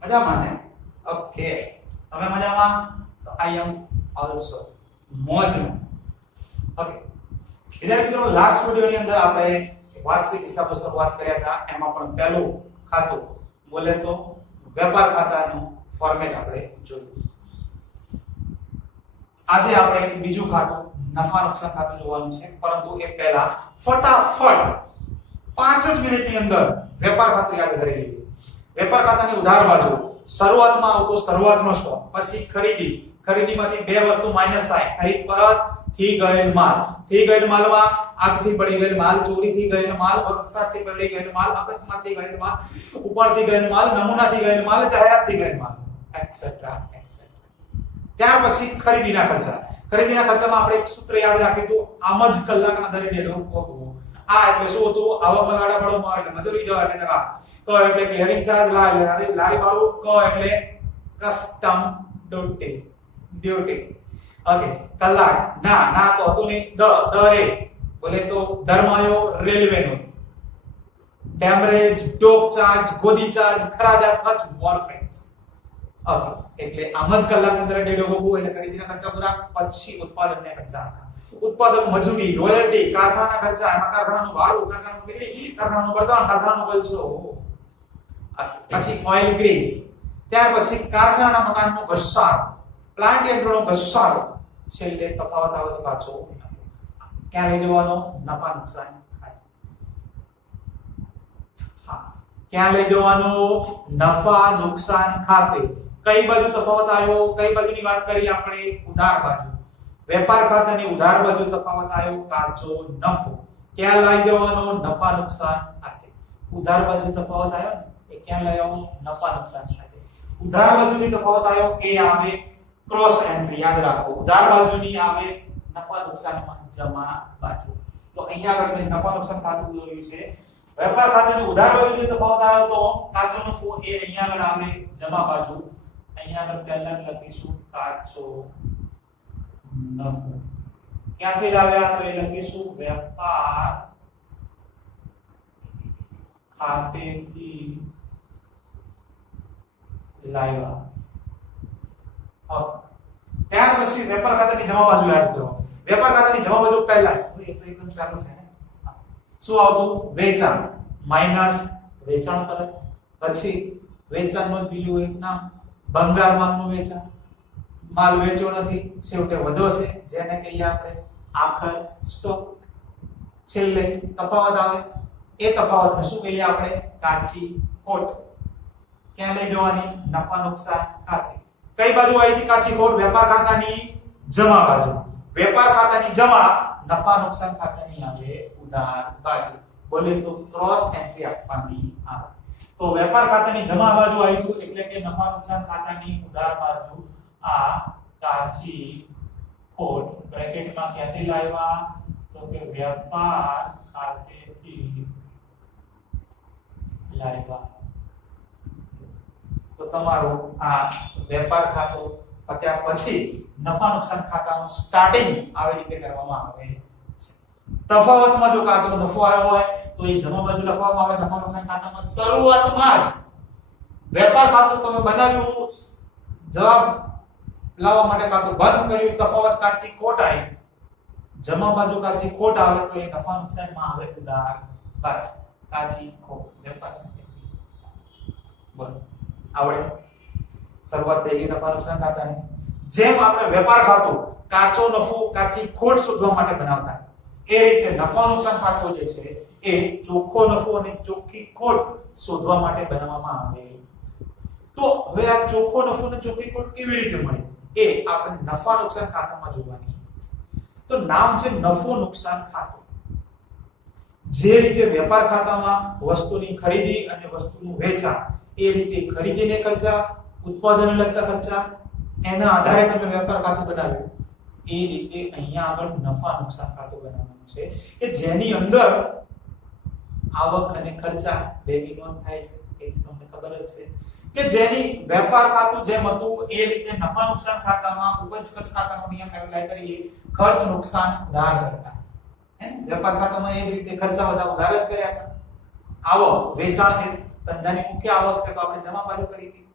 મજામાં ને? ઓકે, તમે મજામાં? તો આઈ એમ ઓલસો મોજમાં. ઓકે, વિદ્યાર્થી મિત્રો, લાસ્ટ વિડિયોની અંદર આપણે વાર્ષિક હિસાબો શરૂઆત કર્યા હતા. એમાં પણ પહેલું ખાતું બોલે તો વેપાર ખાતાનું ફોર્મેટ આપણે જોયું. આજે આપણે એક બીજું ખાતું નફા નુકસાન ખાતું જોવાનું છે, પરંતુ એ પહેલા ફટાફટ 5 જ મિનિટની અંદર વેપાર ખાતું યાદ કરી લઈએ. વેપાર ખાતાની ઉધાર બાજુ શરૂઆતમાં આવતો શરૂઆતનો સ્ટોક, પછી ખરીદીમાંથી બે વસ્તુ માઈનસ થાય. ખરીદ પરત થી ગયેલ માલ, થી ગયેલ માલમાં આગથી પડી ગયેલ માલ, ચોરીથી ગયેલ માલ, વરસાદથી પડી ગયેલ માલ, અકસ્માતથી ગયેલ માલ, ઉપરથી ગયેલ માલ, નમૂનાથી ગયેલ માલ, જાહેરાતથી ગયેલ માલ, એટસેટ્રા. ત્યાર પછી ખરીદીના ખર્ચા. ખરીદીના ખર્ચામાં આપણે એક સૂત્ર યાદ રાખ્યું હતું, આમ જ કલાકના દરે ડેલો ભોગવો. આ એટલે શું હતું? આવકમાં ગાડા પડોમાં એટલે મજૂરી જવા એટલે ટકા, ક એટલે ક્લિયરિંગ ચાર્જ, લારી ભાડું, ક એટલે કસ્ટમ ડ્યુટી. ઓકે, કલાક ના તો હતું નહીં. દરે બોલે તો ધર્માયો રેલવેનો, ડેમરેજ, ડોક ચાર્જ, ગોદી ચાર્જ, ખરાજા ખર્ચ, વોરફેક્સ. ઓકે, એટલે આમ જ કલાકની અંદર ડેડો ભોગવો એટલે ખરીદીના ખર્ચા પૂરા. પછી ઉત્પાદનના ખર્ચા, ઉત્પાદક મજૂરી, રોયલ્ટી, કારખાના ખર્ચા, એમાં કારખાનાનું ભાડું, કારખાનાનું બિલ્ડિંગ, કારખાનાનું બળતણ, કારખાનાનો ખર્ચો. પછી ઓઇલ ગ્રીસ. ત્યાર પછી કારખાના મકાનનો ઘસારો, પ્લાન્ટ યંત્રનો ઘસારો. છેલ્લે તફાવત આવે તો પાછો ક્યાં લઈ જવાનો? નફા નુકસાન ખાતે. હા, ક્યાં લઈ જવાનો? નફા નુકસાન ખાતે. કઈ બાજુ તફાવત આવ્યો? કઈ બાજુની વાત કરી આપણે? ઉધાર બાજુ. વેપાર ખાતાની ઉધાર બાજુ તફાવત આવ્યો કાચો નફો. ક્યાં લઈ જવાનો? નફા નુકસાન ખાતે. ઉધાર બાજુ તફાવત આવ્યો ને એ ક્યાં લઈ આવવાનો? નફા નુકસાન ખાતે. ઉધાર બાજુથી તફાવત આવ્યો એ આવે ક્રોસ એન્ટ્રી. યાદ રાખો, ઉધાર બાજુની આવે નફા નુકસાનમાં જમા બાજુ. તો અહીંયા આગળ મેં નફા નુકસાન ખાતું દોર્યું છે. વેપાર ખાતાની ઉધાર બાજુથી તફાવત આવ્યો તો કાચો નફો એ અહીંયા આગળ આવે જમા બાજુ. અહીંયા આગળ પહેલા લખીશું કાચો નફો. ક્યાંથી લાવ્યા? તો એ લખીશું વેપાર ખાતેથી લાવ્યા. ત્યાર પછી વેપાર ખાતાની જમા બાજુ યાદ કરો. વેપાર ખાતાની જમા બાજુ પહેલા એ તો એકદમ સારું છે ને. શું આવતું? વેચાણ માઈનસ વેચાણ પરત. પછી વેચાણનું બીજું એક નામ ભંગાર માલનું વેચાણ. માલ વેચ્યો નથી, છેવટે વધ્યો છે, જેને કહીએ આપણે આખર સ્ટોક. છેલ્લે તફાવત આવે, એ તફાવતને શું કહીએ આપણે? કાચી ખોટ. ક્યાં લઈ જવાની? નફા નુકસાન ખાતે. કઈ બાજુ આવી હતી કાચી ખોટ? વેપાર ખાતાની જમા બાજુ. વેપાર ખાતાની જમા નફા નુકસાન ખાતાની આવે ઉધાર બાજુ. બોલે તો ક્રોસ એન્ટ્રી આપવાની આવે. તો વેપાર ખાતાની જમા બાજુ આવી એટલે કે નફા નુકસાન ખાતાની ઉધાર બાજુ આ કાચી ખોટ. બ્રેકેટમાં ક્યાંથી લાવ્યા? તો કે વેપાર ખાતેથી લાવ્યા. તો તમારું આ વેપાર ખાતું પત્યા પછી નફા નુકસાન ખાતાનું સ્ટાર્ટિંગ આવી રીતે કરવામાં આવે છે. તફાવતમાં જો કાચો નફો આવ્યો હોય તો એ જમા બાજુ લખવામાં આવે. નફા નુકસાન ખાતામાં શરૂઆતમાં જ વેપાર ખાતું તમે બનાવ્યું, જવાબ લાવવા માટે ખાતું બંધ કર્યું, તફાવત કાચી ખોટ આવી, જમા બાજુ કાચી ખોટ આવે તો એ નફા નુકસાનમાં આવે ઉધાર બાજુ. કાચી ખોટ વેપાર બરાબર આવડે? શરૂઆત થઈ ગઈ નફા નુકસાન ખાતાની. જેમ આપણે વેપાર ખાતું કાચો નફો કાચી ખોટ શોધવા માટે બનાવતા, એ રીતે નફા નુકસાન ખાતું જે છે એ ચોખ્ખો નફો અને ચોખ્ખી ખોટ શોધવા માટે બનાવવામાં આવે છે. તો હવે આ ચોખ્ખો નફો અને ચોખ્ખી ખોટ કેવી રીતે મળે એ આપણે નફા નુકસાન ખાતામાં જોવાની. તો નામ છે નફો નુકસાન ખાતું. જે રીતે વેપાર ખાતામાં વસ્તુની ખરીદી અને વસ્તુનું વેચાણ, એ રીતે ખરીદીને ખર્ચા, ઉત્પાદનને લગતા ખર્ચા, એના આધારે તમે વેપાર ખાતું બનાવ્યું. એ રીતે અહીંયા આગળ નફા નુકસાન ખાતું બનાવવાનું છે કે જેની અંદર આવક અને ખર્ચા બેની નોંધ થાય છે. એ તમને ખબર જ છે કે જેની વેપાર ખાતું જેમ હતું એ રીતે નફા નુકસાન ખાતામાં ઉપજ ખર્ચ ખાતાનો નિયમ એપ્લાય કરીએ. ખર્ચ નુકસાન ઉધાર કરતા વેપાર ખાતામાં એ જ રીતે ખર્ચા બધા ઉધાર જ કર્યા હતા. આવક વેચાણ ધંધાની મુખ્ય આવક છે તો આપણે જમા બાજુ કરી હતી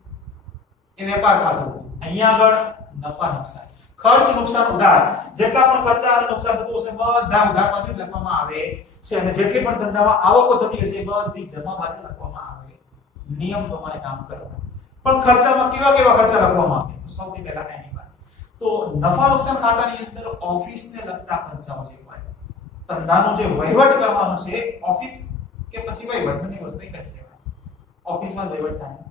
એ વેપાર ખાતું. અહીંયા આગળ નફા નુકસાન, ખર્ચ નુકસાન ઉધાર, જેટલા પણ ખર્ચા અને નુકસાન થતું હશે બધા ઉધાર બાજુ લખવામાં આવે છે અને જેટલી પણ ધંધામાં આવકો થતી હશે બધી જમા બાજુ લખવામાં આવે. નિયમ પ્રમાણે કામ કરવાનું. પણ ખર્ચામાં કેવા કેવા ખર્ચા લખવામાં આવે? તો સૌથી પહેલા એની વાત તો નફા નુકસાન ખાતાની અંદર ઓફિસને લગતા ખર્ચાઓ જે હોય, ધંધાનો જે વહીવટ કરવાનો છે, ઓફિસ કે પછી વહીવટ બંને વસ્તુ એક જ કહેવાય. ઓફિસમાં વહીવટ થાય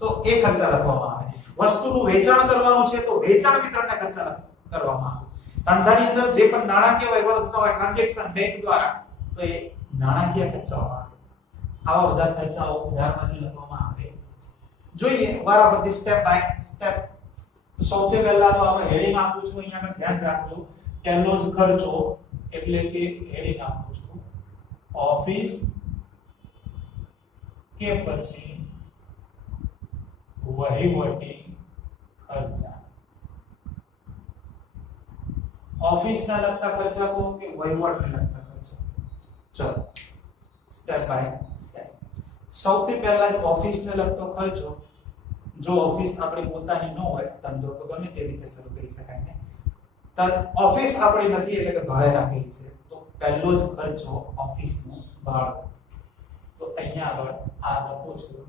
તો એ ખર્ચા લખવામાં આવે. વસ્તુનું વેચાણ કરવાનું છે તો વેચાણ વિતરણના ખર્ચા કરવામાં આવે. ધંધાની અંદર જે પણ નાણાકીય વહીવટ થતા હોય ટ્રાન્ઝેક્શન બેંક દ્વારા તો એ નાણાકીય ખર્ચાઓ આવે. આવા બધા ખર્ચાઓ ઉધારમાંથી લખવામાં આવે. જોઈએ બરાબરથી સ્ટેપ બાય સ્ટેપ. સૌથી પહેલા તો આપણે હેડિંગ આપું છું, અહીંયા આગળ ધ્યાન રાખજો. પહેલો જ ખર્ચો એટલે કે હેડિંગ આપું છું ઓફિસ કે પછી વહીવટી ખર્ચા. ઓફિસના લગતા ખર્ચા કહો કે વહીવટને લગતા ખર્ચા. ચલો સ્ટેપ બાય સ્ટેપ. સૌથી પહેલા જ ઓફિસને લગતો ખર્ચો, જો ઓફિસ આપણી પોતાની ન હોય, ધંધો તો ગમે તે રીતે શરૂ કરી શકાય ને, તો ઓફિસ આપણી નથી એટલે કે ભાડે રાખેલી છે તો પહેલો જ ખર્ચો ઓફિસનો ભાડો. તો અહીંયા આગળ આ લખું છું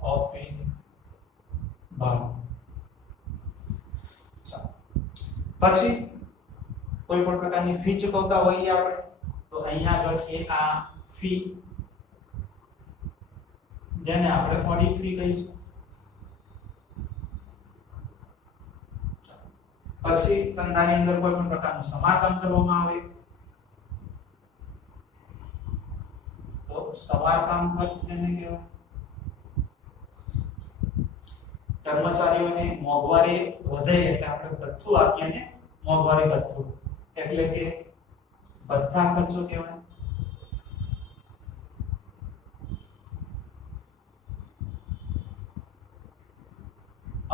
ઓફિસ ભાડું. પછી કોઈ પણ પ્રકારની ફી ચૂકવતા હોઈએ આપણે તો અહીંયા આગળ છે આ ફી, જેને આપણે ઓડિટ ફી કહીશું. પછી ધંધાની અંદર કોઈ પણ પ્રકારનું સમારકામ કરવામાં આવે તો સમારકામ ખર્ચ જેને કહેવાય. કર્મચારીઓને મોંઘવારી વધે એટલે આપણે ભથ્થું આપીએ ને, મોંઘવારી ભથ્થું એટલે કે ભથ્થા ખર્ચો કહેવાય.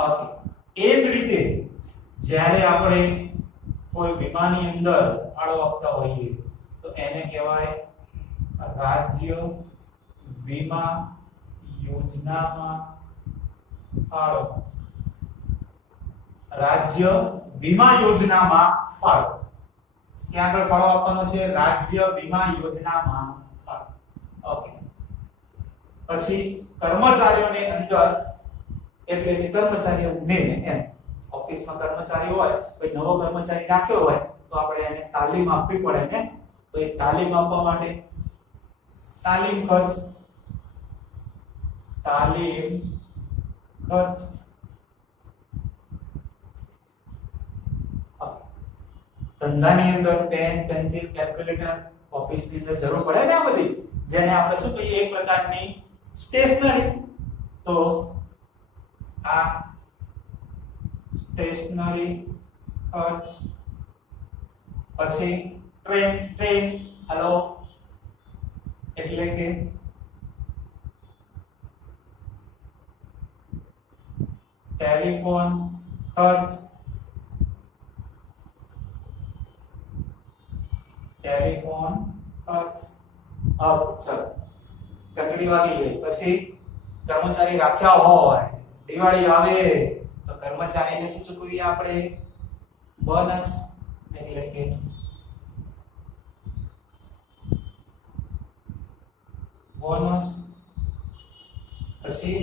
ઓકે, એ જ રીતે જ્યારે આપણે કોઈ વીમાની અંદર ફાળો આપતા હોઈએ તો એને કહેવાય રાજ્ય વીમા યોજનામાં ફાળો. રાજ્ય વીમા યોજનામાં ફાળો. ક્યાં આગળ ફાળો આપવાનો છે? રાજ્ય વીમા યોજનામાં ફાળો. ઓકે. પછી કર્મચારીઓને અંદર એટલે કે કર્મચારીઓને એમ ઓફિસમાં કર્મચારી હોય, કોઈ નવો કર્મચારી રાખ્યો હોય તો આપણે એને તાલીમ આપવી પડે ને, તો એ તાલીમ આપવા માટે તાલીમ ખર્ચ, તાલીમ ખર્ચ. ધંધાની અંદર પેન, પેન્સિલ, કેલ્ક્યુલેટર ઓફિસની અંદર જરૂર પડે ને આ બધી, જેને આપણે શું કહીએ એક પ્રકારની સ્ટેશનરી. તો આ સ્ટેશનરી ખર્ચ. પછી ટ્રેન હાલો એટલે કે ટેલિફોન ખર્ચ, ટેલિફોન ખર્ચ. ચલો ઘંટડી વાગી ગઈ. પછી કર્મચારી રાખ્યા હોય, દિવાળી આવે તો કર્મચારીને શું ચૂકવીએ આપણે? બોનસ એટલે કે બોનસ. પછી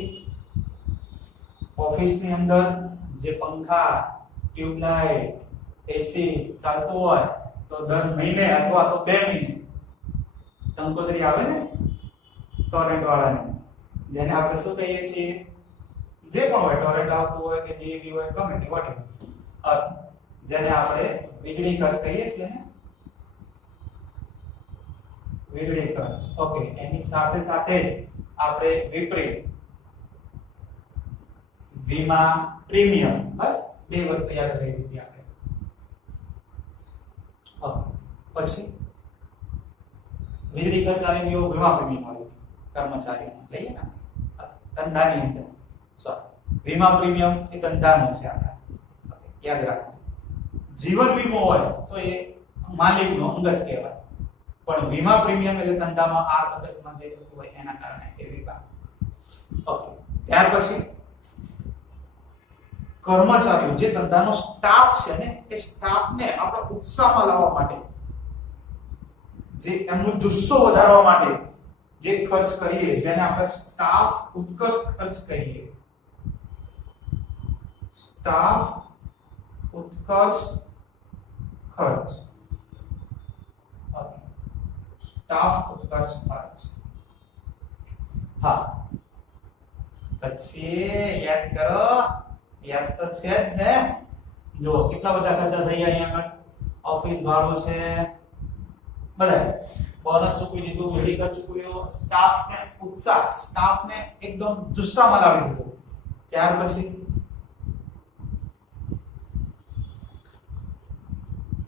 ઓફિસની અંદર જે પંખા, ટ્યુબલાઇટ, એસી ચાલતું હોય તો દર મહિને અથવા તો 2 મહિને કંકોત્રી આવે ને ટોરેન્ટ વાળાને, જેને આપણે શું કહીએ છીએ? જે પણ હોય ટોરેન્ટ આવતું હોય કે જે બી હોય ગમે તે whatever, જેને આપણે વીજળી ખર્ચ કહીએ છીએ ને, વીજળી ખર્ચ. ઓકે, એની સાથે સાથે જ આપણે વિપરીત વીમા પ્રીમિયમ, બસ 2 વસ્તુ યાદ રાખી દીધી આપણે. ઓકે, પછી વીજળી ખર્ચ આવી ગયો, વીમા પ્રીમિયમ આવી ગયો, કર્મચારીને લઈએ ને ધંધાની અંદર. વીમા પ્રીમિયમ એ ધંધાનો છે આપણા, યાદ રાખો. જીવન વીમો હોય તો એ માલિકનો અંગત કહેવાય. પણ વીમા પ્રીમિયમ એટલે ધંધામાં આ અકસ્માત જે થતું હોય એના કારણે એ વીમા. ઓકે, ત્યાર પછી કર્મચારીઓ જે ધંધાનો સ્ટાફ છે ને એ સ્ટાફને આપણે ઉત્સાહમાં લાવવા માટે, જે એમનો જુસ્સો વધારવા માટે જે ખર્ચ કરીએ, જેને આપણે સ્ટાફ ઉત્કર્ષ ખર્ચ કહીએ. સ્ટાફ ઉત્કર્ષ ખર્ચ. સ્ટાફ ઉત્કર્ષ ખર્ચ. હા, પછી યાદ કરો, યાદ તો છે જ ને. જો કેટલા બધા ખર્ચા થઈ ગયા અહીંયા આગળ. ઓફિસ ભાડું છે, બધા બોનસ ચૂકવી દીધું, મેડિકલ ચૂકવ્યો, સ્ટાફને ઉત્સાહ, સ્ટાફને એકદમ જુસ્સામાં લાવી દીધો. ત્યાર પછી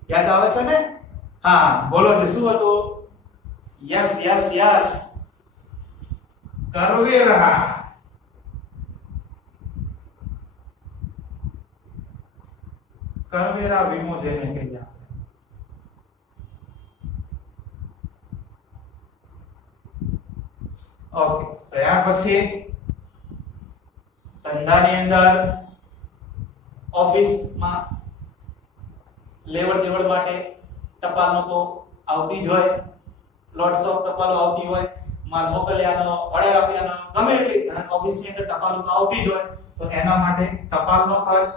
યાદ આવે છે ને? હા, બોલો તો શું હતું? યસ યસ યસ, કરવેરા. કરવેરા વીમો જેને કહીએ. ઓકે, ત્યાર પછી ધંધાની અંદર ઓફિસમાં લેવડ દેવડ માટે ટપાલનો તો આવતી જ હોય. લોટ્સ ઓફ ટપાલો આવતી હોય. માલ મોકલ્યાનો, ઓર્ડર આપ્યાનો, ગમે એટલી ઓફિસની અંદર ટપાલો તો આવતી જ હોય. તો એના માટે ટપાલનો ખર્ચ.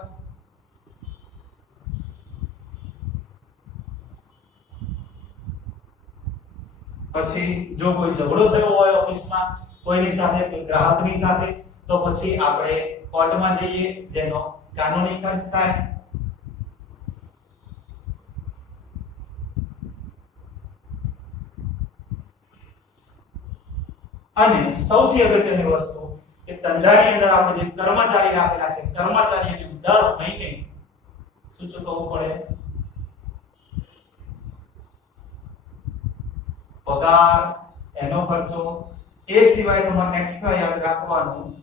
પછી જો કોઈ ઝઘડો થયો હોય ઓફિસમાં કોઈની સાથે, કોઈ ગ્રાહકની સાથે, તો પછી આપણે કોર્ટમાં જઈએ, જેનો કાનૂની ખર્ચ થાય. અને સૌથી અગત્યની વસ્તુ કે ધંધાની અંદર આપણે જે કર્મચારી રાખેલા છે, કર્મચારીને દર મહિને શું ચૂકવવું પડે? પગાર, એનો ખર્ચો. એ સિવાય તમારે એક્સ્ટ્રા યાદ રાખવાનું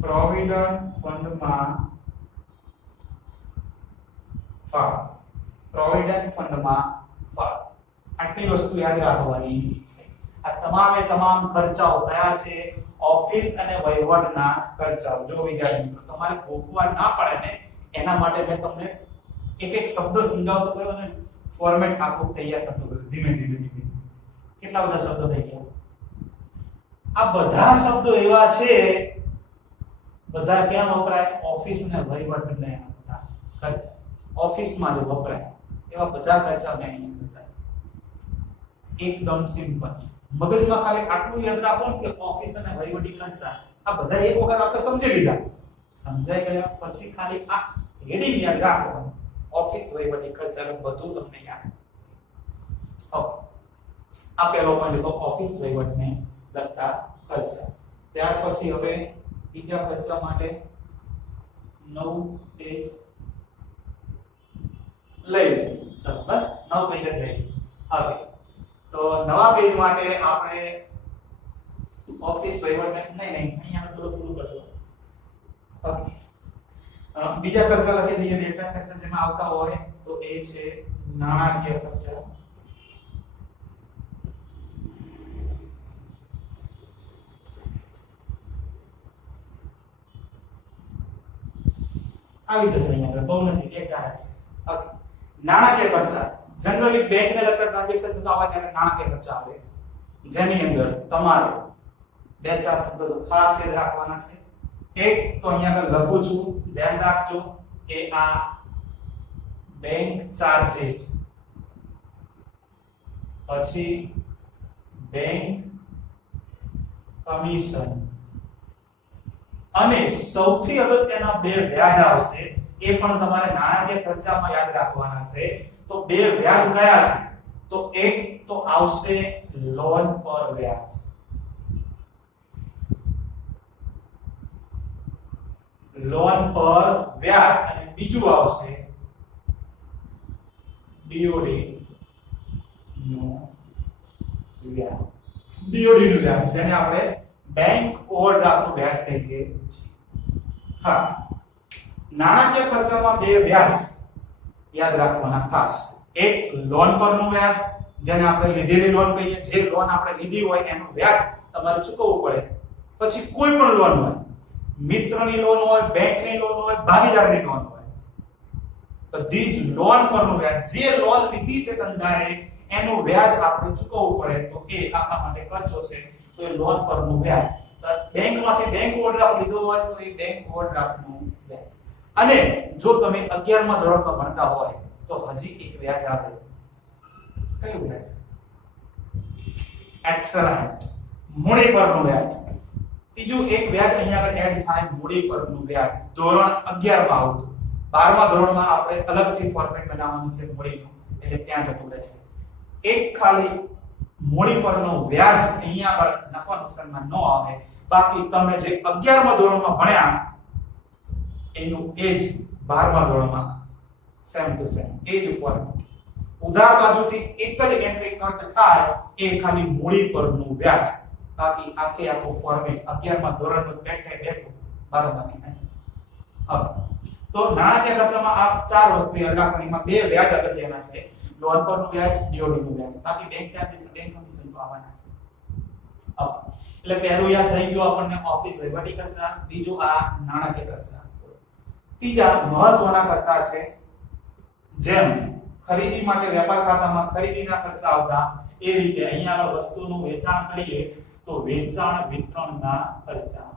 પ્રોવિડન્ટ ફંડમાં ફાળો. પ્રોવિડન્ટ ફંડમાં ફાળો. આટલી વસ્તુ યાદ રાખવાની છે. આ તમામે તમામ ખર્ચાઓ કયા છે? ઓફિસ અને વહીવટના ખર્ચાઓ. જો વિદ્યાર્થી મિત્રો તમારે ગોખવા ના પડે ને એના માટે મેં તમને એક એક શબ્દ સમજાવતો ગયો અને ફોર્મેટ આખું તૈયાર કરતો ગયો ધીમે ધીમે ધીમે. કેટલા બધા શબ્દો થઈ ગયા. આ બધા શબ્દો એવા છે, બધા ક્યાં વપરાય? ઓફિસ અને વહીવટને ખર્ચ. ઓફિસમાં જો વપરાય એવા બધા ખર્ચાને અહીંયા બતાય. એકદમ સિમ્પલ. મગજમાં ખાલી આટલું યાદ રાખો કે ઓફિસ અને વહીવટી ખર્ચા આ બધા એક વખત આપણે સમજી લીધા. સમજાઈ ગયા પછી ખાલી આ હેડિંગ યાદ રાખો. ઓફિસ વહીવટી ખર્ચા એટલે બધું તમને યાદ. ઓકે, આ પહેલો પોઈન્ટ તો ઓફિસ વહીવટને લગતા ખર્ચા. ત્યાર પછી હવે બીજા ખર્ચા માટે નવું પેજ લઈ લે. ચલો બસ નવું પેજ જ લઈ. હવે તો નવા પેજ માટે આપણે ઓફિસ વહીવટને નહીં અહીંયા થોડું પૂરું કરજો. ઓકે, બીજા ખર્ચા લખી દઈએ. બે ચાર ખર્ચા જેમાં આવતા હોય તો એ છે નાણાકીય ખર્ચા. આવી જશે અહીંયા બહુ નથી, બે ચાર છે. ઓકે, નાણાકીય ખર્ચા જનરલી બેંકને લગતા ટ્રાન્ઝેક્શન થતા હોય ત્યારે નાણાકીય ખર્ચા આવે, જેની અંદર તમારે બે ચાર શબ્દો ખાસ યાદ રાખવાના છે. એક તો અહીંયા આગળ લખું છું, ધ્યાન રાખજો કે આ બેંક ચાર્જીસ, પછી બેંક કમિશન, અને સૌથી અગત્યના બે વ્યાજ આવશે. એ પણ તમારે નાણાકીય ખર્ચામાં યાદ રાખવાના છે. તો બે વ્યાજ કયા છે? તો એક તો આવશે લોન પર વ્યાજ, લોન પર વ્યાજ, અને બીજું આવશે ડીઓડી નું વ્યાજ. ડીઓડી નું વ્યાજ જેને આપણે બેંક ઓવરડ્રાફ્ટ નું વ્યાજ કહીએ છીએ. હા, નાણાકીય ખર્ચામાં બે વ્યાજ યાદ રાખવાના ખાસ. એક લોન પરનું વ્યાજ, જેને આપણે લીધેલી લોન કહીએ. જે લોન આપણે લીધી હોય એનું વ્યાજ તમારે ચૂકવવું પડે. પછી કોઈ પણ લોન હોય, મિત્રની લોન હોય, બેંકની લોન હોય, ભાગીદારની લોન હોય, બધી જ લોન પરનું વ્યાજ, જે લોન લીધી છે ધંધાએ એનું વ્યાજ આપણે ચૂકવવું પડે, તો એ આપણા માટે ખર્ચો છે. તો એ લોન પરનું વ્યાજ. બેંકમાંથી બેંક ઓવરડ્રાફ્ટ લીધો હોય તો એ બેંક ઓવરડ્રાફ્ટનું વ્યાજ. અને જો તમે 11મા ધોરણમાં ભણતા હોય તો હજી એક વ્યાજ આવે. કયું વ્યાજ? એક્સેલન્ટ, મૂડી પરનું વ્યાજ. ત્રીજું એક વ્યાજ અહીંયા આગળ એડ થાય, મૂડી પરનું વ્યાજ. ધોરણ 11 માં આવતું. 12મા ધોરણમાં આપણે અલગથી ફોર્મેટ બનાવવાનું છે મૂડીનું, એટલે ત્યાં જતું રહેશે. એક ખાલી મૂડી પરનું વ્યાજ અહીંયા આગળ નફા નુકસાનમાં ન આવે. બાકી તમે જે 11મા ધોરણમાં ભણ્યા એનું એ જ 12મા ધોરણમાં સેમ ટુ સેમ એ જ ફોર્મેટ. ઉધાર બાજુથી એક જ એન્ટ્રી કટ થાય, એ ખાલી મૂડી પરનું વ્યાજ. બાકી આખો ફોર્મેટ 11મા ધોરણનું બેઠે બેઠું 12મા નહીં. હવે તો નાણાકીય ખર્ચામાં આ ચાર વસ્તુ યાદ રાખવાની. બે વ્યાજ અગત્યના છે, લોન પરનું વ્યાજ, ડીઓડી નું વ્યાજ. બાકી બેંક ચાર્જીસ, બેંક કમિશન તો આવવાના છે. એટલે પહેલું યાદ થઈ ગયું આપણને ઓફિસ વહીવટી ખર્ચા. બીજું આ નાણાકીય ખર્ચા. ત્રીજા મહત્વના ખર્ચા છે, જેમ ખરીદી માટે વેપાર ખાતામાં ખરીદીના ખર્ચા આવતા, એ રીતે અહીંયા આગળ વસ્તુનું વેચાણ કરીએ તો વેચાણ વિતરણના ખર્ચા.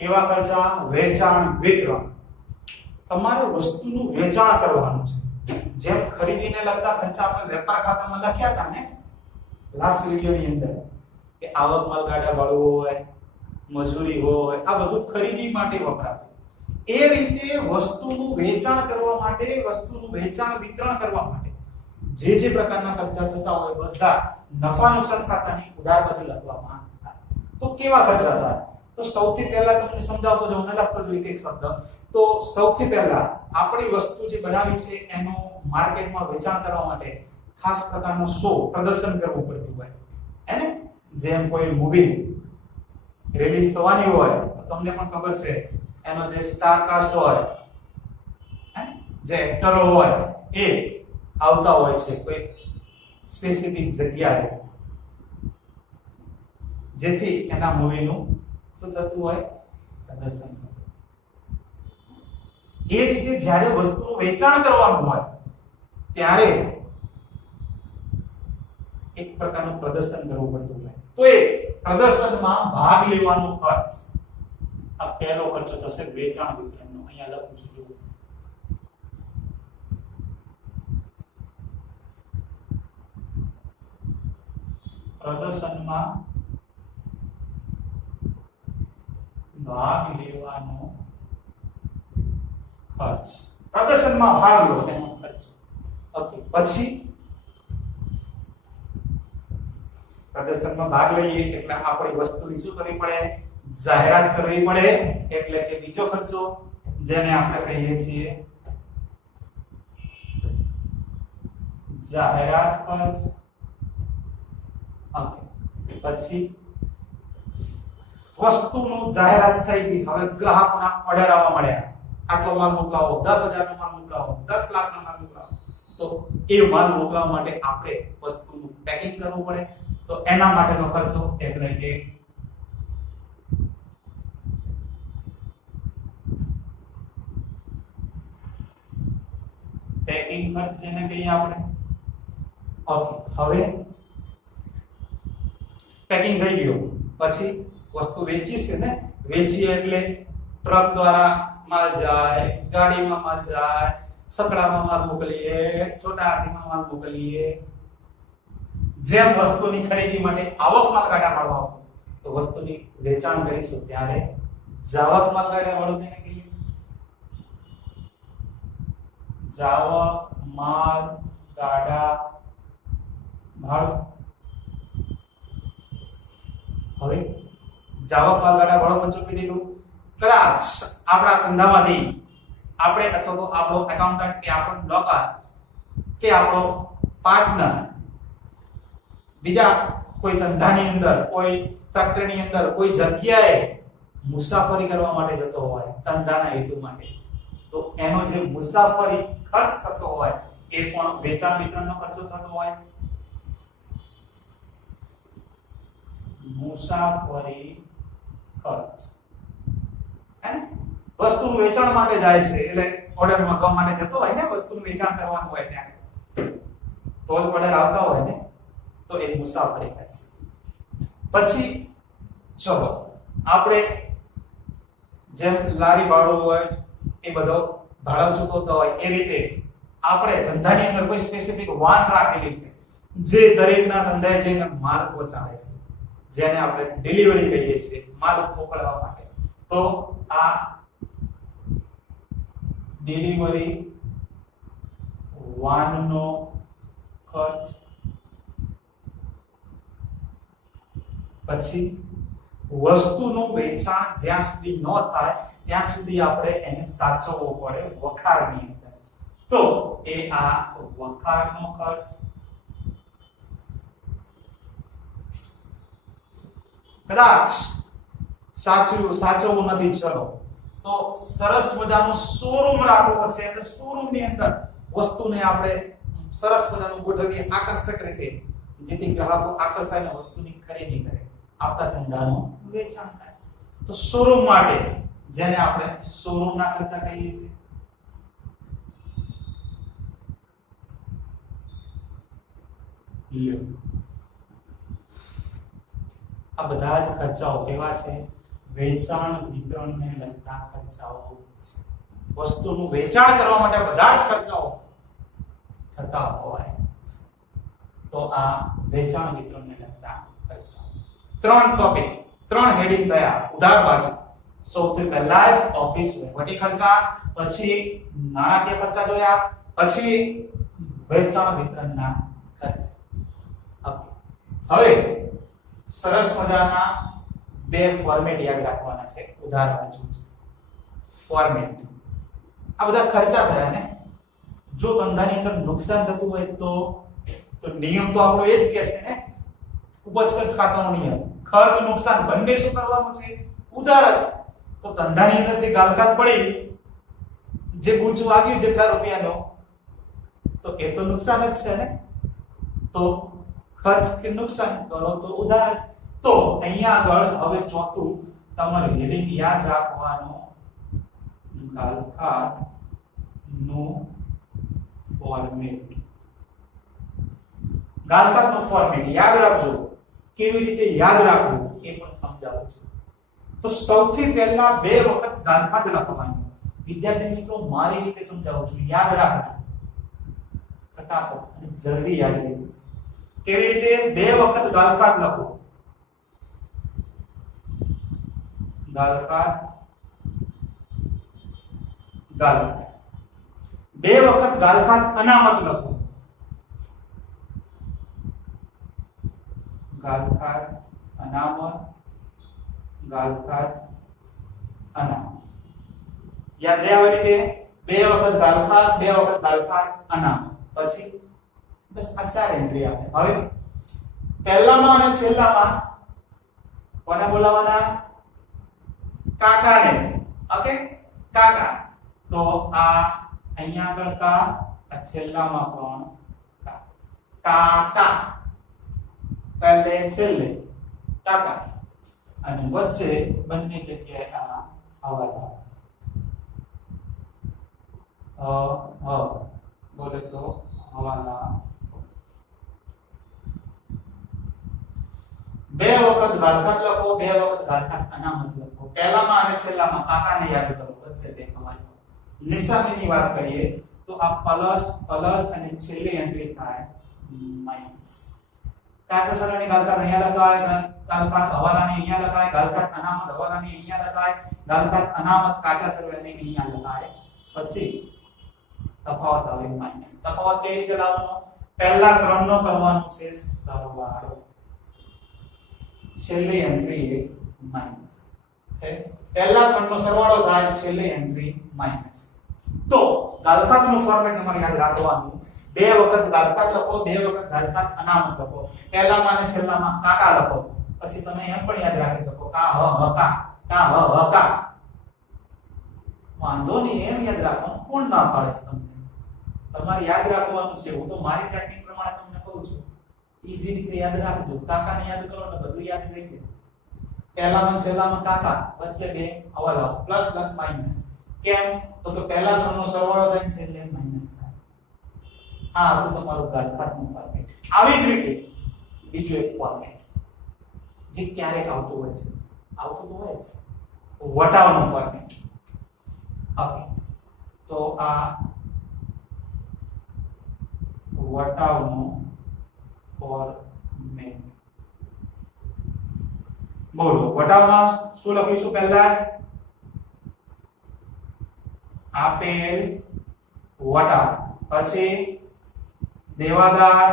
કેવા ખર્ચા? વેચાણ વિતરણ. તમારે વસ્તુનું વેચાણ કરવાનું છે. જેમ ખરીદીને લગતા ખર્ચા આપણે વેપાર ખાતામાં લખ્યા હતા ને લાસ્ટ વિડિયોની અંદર, કે આવક માલ ગાડા વાળું હોય, મજૂરી હોય, આ બધું ખરીદી માટે વપરાતું. એ રીતે વસ્તુનું વેચાણ કરવા માટે, વસ્તુનું વેચાણ વિતરણ કરવા માટે જે પ્રકારના ખર્ચા થતા હોય બધા નફા નુકસાન ખાતાની ઉધાર બાજુ લખવામાં આવે. તો કેવા ખર્ચા થાય? તો સૌથી પહેલા તમને સમજાવતો જાઉં ને, લખતો જો એક શબ્દ. તો સૌથી પહેલા આપણી વસ્તુ જે બનાવી છે એનો માર્કેટમાં વેચાણ કરવા માટે ખાસ પ્રકારનો શો, પ્રદર્શન કરવું પડતું હોય, હે ને? જેમ કોઈ મૂવી રિલીઝ થવાની હોય તો તમને પણ ખબર છે એનો જે સ્ટાર કાસ્ટ હોય, હે, જે એક્ટરો હોય એ આવતા હોય છે કોઈ સ્પેસિફિક જગ્યાએ, જેથી એના મૂવીનું શું થતું હોય? પ્રદર્શન. એ રીતે જ્યારે વસ્તુનું વેચાણ કરવાનું હોય ત્યારે એક પ્રકારનું પ્રદર્શન કરવું પડતું હોય. તો એ પ્રદર્શનમાં ભાગ લેવાનો ખર્ચ, આ પહેલો ખર્ચો થશે વેચાણ વિતરણનો. અહીંયા લખું છું, પ્રદર્શનમાં ભાગ લેવાનો ખર્ચ. પ્રદર્શનમાં ભાગ લો તેનો ખર્ચ. ઓકે, પછી પ્રદર્શનમાં ભાગ લઈએ એટલે આપણી વસ્તુની શું કરવી પડે? જાહેરાત કરવી પડે. એટલે કે બીજો ખર્ચો, જેને આપણે કહીએ છીએ જાહેરાત ખર્ચ. ઓકે, પછી વસ્તુનું જાહેરાત થઈ ગઈ, હવે ગ્રાહકોના ઓર્ડર આવવા મળ્યા. આટલો માલ મોકલાવો, 10,000 નો માલ મોકલાવો, 10 લાખ નો માલ મોકલાવો. તો એ માલ મોકલાવવા માટે આપણે વસ્તુનું પેકિંગ કરવું પડે. તો એના માટેનો ખર્ચો એટલે કે પેકિંગ ખર્ચ જેને કહીએ આપણે. ઓકે, હવે પેકિંગ થઈ ગયું, પછી વસ્તુ વેચી છે ને, વેચીએ એટલે ટ્રક દ્વારા માલ જાય, ગાડીમાં માલ જાય, સકડામાં માલ મોકલીએ, છોટા હાથીમાં માલ મોકલીએ. જેમ વસ્તુની ખરીદી માટે આવક માલ ગાડા વાળો આવતો, તો વસ્તુની વેચાણ કરીશું ત્યારે જાવક માલ ગાડા વાળો તેને કહીએ. જાવક માલ ગાડા ભાડું. હવે જાવક માલ ગાડા ભાડું પણ ચૂકવી દીધું. કદાચ આપણા ધંધામાંથી આપણે અથવા તો આપણો એકાઉન્ટન્ટ કે આપણો લોકર કે આપણો પાર્ટનર બીજા કોઈ ધંધાની અંદર, કોઈ ફેક્ટરીની અંદર, કોઈ જગ્યાએ મુસાફરી કરવા માટે જતો હોય ધંધાના હેતુ માટે, તો એનો જે મુસાફરી ખર્ચ થતો હોય એ પણ વેચાણ વિતરણનો ખર્ચો થતો હોય. મુસાફરી ખર્ચ હે, વસ્તુનું વેચાણ માટે જાય છે એટલે ઓર્ડર માંગવા માટે જતો હોય ને, વસ્તુનું વેચાણ કરવાનું હોય ત્યારે તો જ ઓર્ડર આવતા હોય ને, તો એ મુસાફરી ખર્ચ. પછી ચલો આપણે જેમ લારી ભાડો હોય એ બધો ભાડો ચૂકવતો હોય એ રીતે આપણે ધંધાની અંદર કોઈ સ્પેસિફિક વાન રાખેલી છે જે દરેકના ધંધાએ જઈને માલ પહોંચાડે છે, જેને આપણે ડિલિવરી કહીએ છીએ, માલ મોકલવા માટે. તો આ ડિલિવરી વાનનો ખર્ચ. પછી વસ્તુનું વેચાણ જ્યાં સુધી ન થાય ત્યાં સુધી આપણે એને સાચવવો પડે વખારની અંદર, તો એ આ વખારનો ખર્ચ. કદાચ સાચવવું નથી, ચલો તો સરસ મજાનું શોરૂમ રાખવો છે એટલે શોરૂમ ની અંદર વસ્તુને આપણે સરસ મજાનું ગોઠવીએ આકર્ષક રીતે, જેથી ગ્રાહકો આકર્ષાઈને વસ્તુની ખરીદી કરે, આપણા ધંધાનું વેચાણ થાય. તો શોરૂમ માટે જેને આપણે શોરૂમના ખર્ચા કહીએ છીએ. આ બધા જ ખર્ચાઓ કેવા છે? વેચાણ વિતરણને લગતા ખર્ચાઓ છે. વસ્તુનું વેચાણ કરવા માટે બધા જ ખર્ચાઓ થતા હોય, તો આ વેચાણ વિતરણને લગતા ખર્ચાઓ. 3 ટોપિક, 3 હેડિંગ થયા. ઉધાર બાજુ સૌથી પહેલા જ ઓફિસ વહીવટી ખર્ચા, પછી નાણાકીય ખર્ચા જોયા, પછી વેચાણ વિતરણના ખર્ચ. હવે સરસ મજાના 2 ફોર્મેટ યાદ રાખવાના છે. ઉધાર બાજુ ફોર્મેટ, આ બધા ખર્ચા થયા ને. જો ધંધાની અંદર નુકસાન થતું હોય તો નિયમ તો આપણો એ જ કહે છે ને, ઉપજ ખર્ચ ખાતાનો નિયમ. ખર્ચ નુકસાન બંને શું કરવાનું છે? ઉધાર જ. તો ધંધાની અંદર જે ગાલઘાટ પડી, જે બૂચ વાગ્યું જેટલા રૂપિયાનો, તો એ તો નુકસાન જ છે ને. તો ખર્ચ કે નુકસાન કરો તો ઉધાર. તો અહીંયા આગળ હવે ચોથું તમારે હેડિંગ યાદ રાખવાનું, ગાલઘાટ નું ફોર્મેટ. ગાલઘાટ નું ફોર્મેટ યાદ રાખજો. કેવી રીતે યાદ રાખવું એ પણ સમજાવું છું. તો સૌથી પહેલા 2 વખત ગાલઘાટ લખવાનું. વિદ્યાર્થી મિત્રો મારી રીતે સમજાવું છું, યાદ રાખજો ફટાફટ અને જલ્દી યાદ રહી જશે. કેવી રીતે? 2 વખત ગાલઘાટ લખો. ગાલઘાટ, ગાલઘાટ. 2 વખત ગાલઘાટ અનામત લખો. ગાલઘાટ અનામત, ગાલઘાટ અનામત. યાદ રહ્યા આવી રીતે 2 વખત ગાલઘાટ, 2 વખત ગાલઘાટ અનામત. પછી બસ આ 4 એન્ટ્રી આપે. હવે પહેલામાં અને છેલ્લામાં કોને બોલાવવાના? કાકાને. ઓકે, કાકા. તો આ અહીંયા આગળ કા, આ છેલ્લામાં પણ કાકા. પહેલે છેલ્લે કાકા, અને વચ્ચે બંને જગ્યાએ આ હવાલા. બોલે તો હવાલા. 2 વખત ગાલઘાટ લખો, 2 વખત ગાલઘાટ અનામત લખો. પહેલામાં અને છેલ્લામાં કાકાને યાદ કરો, વચ્ચે તે હવાલા. નિશાનીની વાત કરીએ તો આ પ્લસ પ્લસ અને છેલ્લી એન્ટ્રી થાય માઈનસ. કાકા સરળની ગાલઘાટ અહીંયા લખાય, ગાલઘાટ હવાલાની અહીંયા લખાય, ગાલઘાટ અનામત હવાલાની અહીંયા લખાય, ગાલઘાટ અનામત કાકા સરળની અહીંયા લખાય. પછી તફાવત આવે માઈનસ. તફાવત કેવી રીતે લાવવાનો? પહેલા ક્રમનો કરવાનો છે સરવાળો, છેલ્લી એન્ટ્રી એ માઈનસ છે. પહેલા ક્રમનો સરવાળો થાય, છેલ્લી એન્ટ્રી માઈનસ. તો ગાલખાતનું ફોર્મેટ તમારે યાદ રાખવાનું. બે વખત ગાલખાત લખો, બે વખત ગાલખાત અનામત લખો. પહેલામાં અને છેલ્લામાં કાકા લખો. પછી તમે એમ પણ યાદ રાખી શકો કા હ હ કા હ હ કા. વાંધો નહીં, એમ યાદ રાખવાનું. કોણ ના પાડે છે તમને? તમારે યાદ રાખવાનું છે. હું તો મારી ટેકનિક પ્રમાણે તમને કહું છું. ઈઝી રીતે યાદ રાખજો. કાકાને યાદ કરો એટલે બધું યાદ થઈ જાય. પહેલામાં છેલ્લામાં કાકા, વચ્ચે બે અવયવ, પ્લસ પ્લસ માઈનસ. કેમ? તો કે પહેલા ત્રણનો સરવાળો થાય છે છેલ્લે માઈનસ થાય. આ તો તમારું ગાલખાતનું ફોર્મેટ. આવી જ રીતે બીજું એક ફોર્મેટ જે ક્યારેક આવતું હોય છે, આવતું તો હોય છે, વટાવનું ફોર્મેટ. ઓકે, તો આ વટાવનું ફોર્મેટ. બોલો, વટાવમાં શું લખીશું? પહેલા જ આપેલ વટાવ, પછી દેવાદાર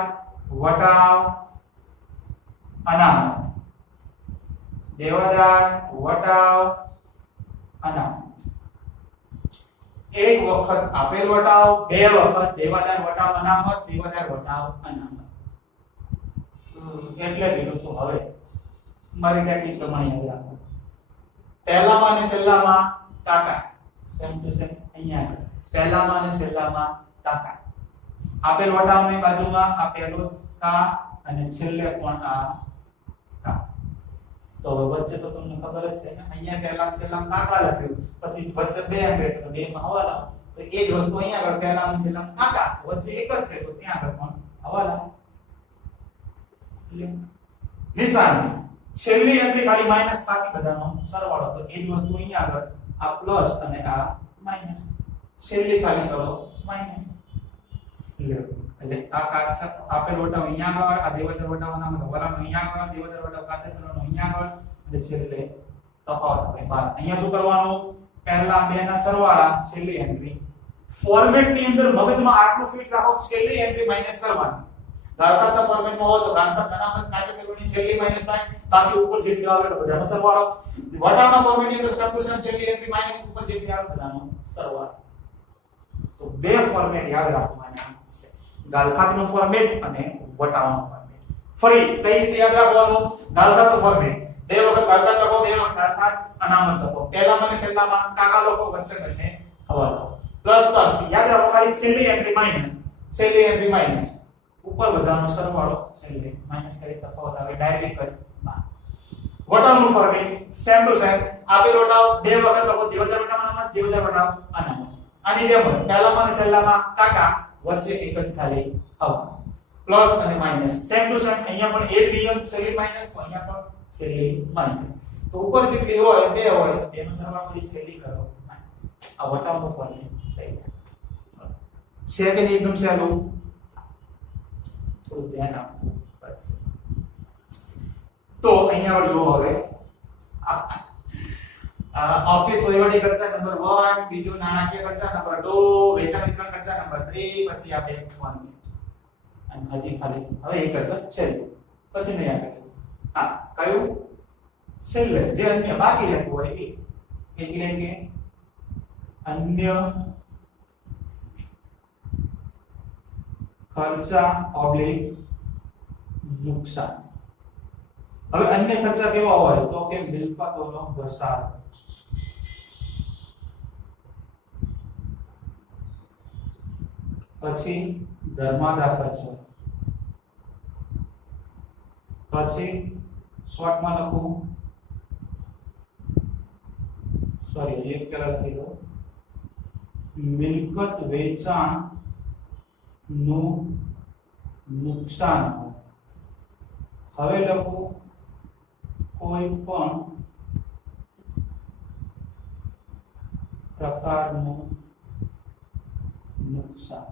વટાવ અનામત, દેવાદાર વટાવ અનામત. એક વખત આપેલ વટાવ, બે વખત દેવાદાર વટાવ અનામત, દેવાદાર વટાવ અનામત. એટલે કીધું તો હવે મારી ટેકનિક પ્રમાણે યાદ રાખો. પહેલામાં અને છેલ્લામાં કાકા, સેમ ટુ સેમ અહીંયા પહેલામાં અને છેલ્લામાં કાકા. આપેલ વટાવની બાજુમાં આ પહેલો કા અને છેલ્લે પણ આ કા. તો વચ્ચે તો તમને ખબર જ છે ને, અહીંયા પહેલા છેલ્લામાં કાકા લખ્યું, પછી વચ્ચે બે એમ બે તો બે માં હવાલા. તો એ જ વસ્તુ અહીંયા આગળ પહેલામાં છેલ્લામાં કાકા, વચ્ચે એક જ છે તો ત્યાં આગળ પણ હવાલા. નિશાની છેલ્લી એન્ટ્રી ખાલી માઈનસ, બાકી બધાનો સરવાળો. તો એ જ વસ્તુ અહીંયા આગળ આ પ્લસ અને આ માઈનસ. છેલ્લી ખાલી કરો માઈનસ. એટલે આ કાચા આપેલ વટાવ અહીંયા આગળ, આ દેવાદાર વટાવના હવાલાનો અહીંયા આગળ, દેવાદાર વટાવ કાચેસરનો અહીંયા આગળ, અને છેલ્લે તફાવત આપણે બાર. અહીંયા શું કરવાનું? પહેલા બે ના સરવાળા, છેલ્લી એન્ટ્રી. ફોર્મેટ ની અંદર મગજમાં આટલું ફિટ રાખો, છેલ્લી એન્ટ્રી માઈનસ કરવાની. ગાલખાતના ફોર્મેટમાં હોય તો ગાલખાત અનામત કાચેસરની છેલ્લી માઈનસ થાય, બાકી ઉપર જેટલી આવે એટલે બધાનો સરવાળો. વટાવના ફોર્મેટની અંદર સબસ્ટિટ્યુશન છેલ્લી એન્ટ્રી માઈનસ ઉપર જેટલી આવે બધાનો સરવાળો. તો બે ફોર્મેટ યાદ રાખવાના છે, ગાલખાતનું ફોર્મેટ અને વટાવનું ફોર્મેટ. ફરી કઈ રીતે યાદ રાખવાનું? ગાલખાતનું ફોર્મેટ બે વખત ગાલખાત લખો, બે વખત ગાલખાત અનામત લખો. પહેલામાં અને છેલ્લામાં કાકા લખો, વચ્ચે કરીને હવાલો. પ્લસ પ્લસ યાદ રાખો, ખાલી છેલ્લી એન્ટ્રી માઈનસ, છેલ્લી એન્ટ્રી માઈનસ, ઉપર બધાનો સરવાળો, છેલ્લે માઈનસ કરી તફાવત આવે ડાયરેક્ટ કરી. વટાવનું ફોર્મેટ સેમ ટુ સેમ. આપેલ વટાવ બે વખત લખો, દેવાદાર વટાવ અનામત, દેવાદાર વટાવ અનામત. આની જેમ પહેલામાં અને છેલ્લામાં કાકા, વચ્ચે એક જ ખાલી હવા. પ્લસ અને માઈનસ સેમ ટુ સેમ. અહીંયા પણ એ જ નિયમ, છેલ્લી માઈનસ, તો અહીંયા પણ છેલ્લી માઈનસ. તો ઉપર જેટલી હોય બે હોય એનો સરવાળો કરી છેલ્લી કરો માઈનસ. આ વટાવનું ફોર્મેટ થઈ ગયા. છે કે નહીં? એકદમ સહેલું. થોડું ધ્યાન આપવું પડશે. તો અહીંયા પર જો હવે ઓફિસ વહીવટી ખર્ચા નંબર 1, બીજું નાણાકીય ખર્ચા નંબર 2, વેચાણ વિતરણ ખર્ચા નંબર 3, પછી આ બે ફોર્મેટ. અને હજી ખાલી હવે એક જ બસ છેલ્લું, પછી નહીં આવે. હા, કયું? છેલ્લે જે અન્ય બાકી રહેતું હોય એ, એટલે કે અન્ય ખર્ચા ઓબ્લિક નુકસાન. હવે અન્ય ખર્ચા કેવા હોય? તો કે મિલકતોનો ઘસારો, પછી ધર્માદા ખર્ચો, પછી શોર્ટમાં લખું, સોરી એક પેલા લખી દો, મિલકત વેચાણ નું નુકસાન. હવે લખું કોઈ પણ પ્રકારનું નુકસાન.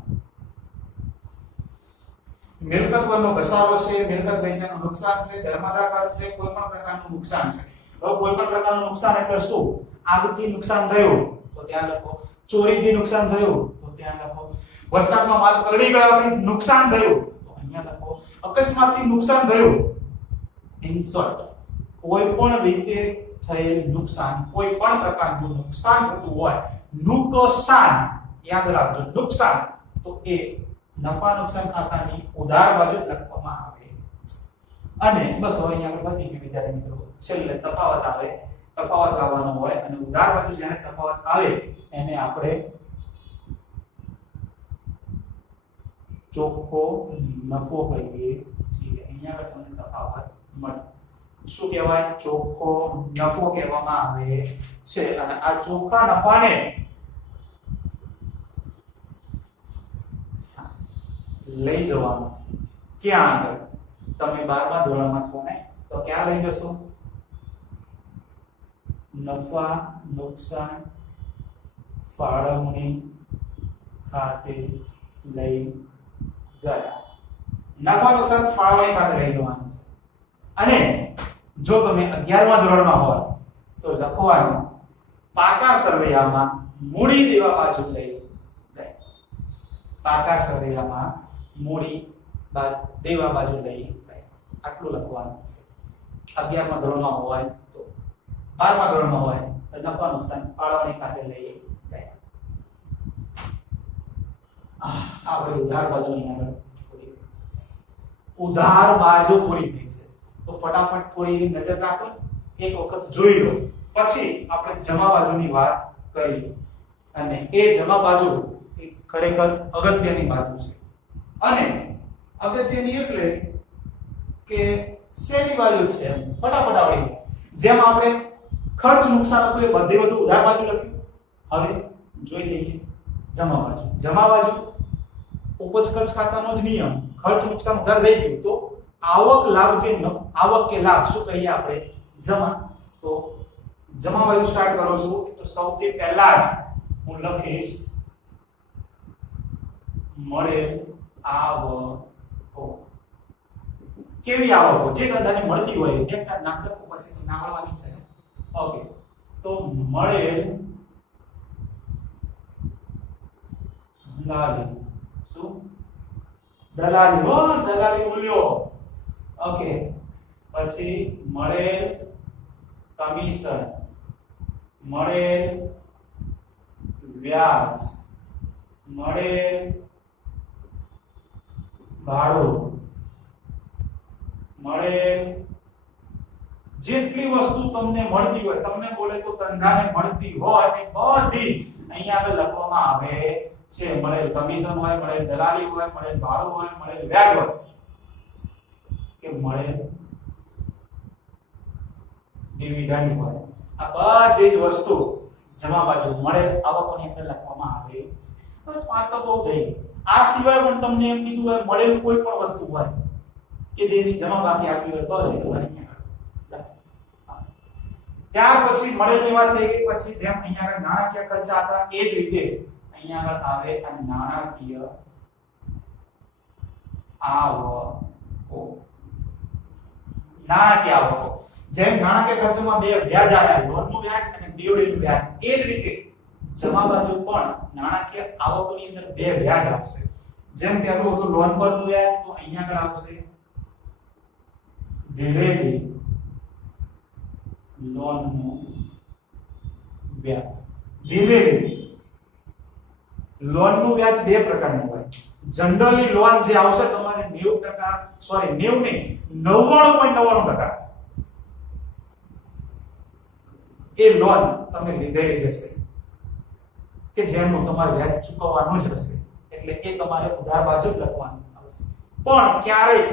મિલકત પરનો ઘસારો છે, મિલકત વેચાણનું નુકસાન છે, ધર્માદા ખર્ચ છે, કોઈ પણ પ્રકારનું નુકસાન છે. હવે કોઈ પણ પ્રકારનું નુકસાન એટલે શું? આગથી નુકસાન થયું તો ત્યાં લખો, ચોરીથી નુકસાન થયું તો ત્યાં લખો, વરસાદમાં માલ પલળી ગયાથી નુકસાન થયું તો અહીંયા લખો, અકસ્માતથી નુકસાન થયું. ઇન શોર્ટ, કોઈ પણ રીતે થયેલ નુકસાન, કોઈ પણ પ્રકારનું નુકસાન થતું હોય, નુકસાન યાદ રાખજો નુકસાન તો એ નફા નુકસાન ખાતાની ઉધાર બાજુ લખવામાં આવે અને બસ હવે અહીંયા આગળ પતી ગયું વિદ્યાર્થી મિત્રો છેલ્લે તફાવત આવે તફાવત આવવાનો હોય અને ઉધાર બાજુ જ્યારે તફાવત આવે એને આપણે ચોખ્ખો નફો કહીએ છીએ અહીંયા આગળ તમને તફાવત મળે શું કહેવાય ચોખ્ખો નફો કહેવામાં આવે છે અને આ ચોખ્ખા નફાને લઈ જવાનું છે ક્યાં આગળ તમે 12મા ધોરણમાં છો ને તો ક્યાં લઈ જશો નફા નુકસાન ફાળવણી ખાતે લઈ ગયા નફા નુકસાન ફાળવણી ખાતે લઈ જવાનું છે અને જો તમે 11મા ધોરણમાં હોય તો લખવાનું પાકા સરવૈયામાં મૂડી દેવા બાજુ લઈ જાય પાકા સરવૈયામાં મૂડી દેવા બાજુ લઈ જાય આટલું લખવાનું છે 11મા ધોરણમાં હોય તો 12મા ધોરણમાં હોય તો નફા નુકસાન ફાળવણી ખાતે લઈ જાય આપણે ઉધાર બાજુ અહીંયા ઉધાર બાજુ પૂરી થઈ છે તો ફટાફટ થોડી એવી નજર નાખો એક વખત જોઈ લો પછી આપણે જમા બાજુની વાત કરીએ અને એ જમા બાજુ એ ખરેખર અગત્યની બાજુ છે અને અગત્યની એટલે કે શેની બાજુ છે ફટાફટ આવડી જાય જેમ આપણે ખર્ચ નુકસાન હતું એ બધે બધું ઉધાર બાજુ લખ્યું હવે જોઈ લઈએ જમા બાજુ ઉપજ ખર્ચ ખાતાનો જ નિયમ ખર્ચ નુકસાન ઉધાર થઈ ગયું તો આવક કે લાભ શું કહીએ આપણે જમા તો જમા બાજુ સ્ટાર્ટ કરું છું તો સૌથી પહેલા જ હું લખીશ મળેલ આવકો કેવી આવકો જે ધંધાને મળતી હોય એક સાથે નામ લખો પછી નામ મળવાની છે ઓકે તો મળેલ દલાલી શું દલાલી મૂલ્યો ઓકે પછી મળેલ કમિશન મળેલ વ્યાજ મળેલ ભાડું મળેલ જેટલી વસ્તુ તમને મળતી હોય તમને બોલે તો ધંધાને મળતી હોય એ બધી અહીંયા આગળ લખવામાં આવે છે મળેલ કમિશન હોય મળેલ દલાલી હોય મળેલ ભાડું હોય મળેલ વ્યાજ હોય કે મળેલ ડિવિડન્ડ હોય આ બધી જ વસ્તુ જમા બાજુ મળેલ આવકોની અંદર લખવામાં આવે બસ વાત તો બહુ થઈ આ સિવાય પણ તમને એમ કીધું હોય મળેલ કોઈ પણ વસ્તુ હોય કે જેની જમા બાકી આપી હોય બધી તમારે ત્યાર પછી મળેલની વાત થઈ ગઈ પછી જેમ અહીંયા આગળ નાણાકીય ખર્ચા હતા એ જ રીતે અહીંયા આગળ આવે આ નાણાકીય આવકો જેમ નાણાકીય ખર્ચમાં બે વ્યાજ આવ્યા લોનનું વ્યાજ અને ડીઓડીનું વ્યાજ એ જ રીતે જમા બાજુ પણ નાણાકીય આવકોની અંદર બે વ્યાજ આવશે જેમ પહેલું હતું લોન પરનું વ્યાજ તો અહીંયા આગળ આવશે ધીરેથી લોનનું વ્યાજ ધીરેથી લોનનું વ્યાજ બે પ્રકારનું હોય જનરલી લોન જે આવશે તમારે 90% સોરી 90 નહીં 99.99% એ લોન તમે લીધેલી રહેશે કે જેનું તમારે વ્યાજ ચૂકવવાનું જ રહેશે એટલે એ તમારે ઉધાર બાજુ જ લખવાનું આવશે પણ ક્યારેય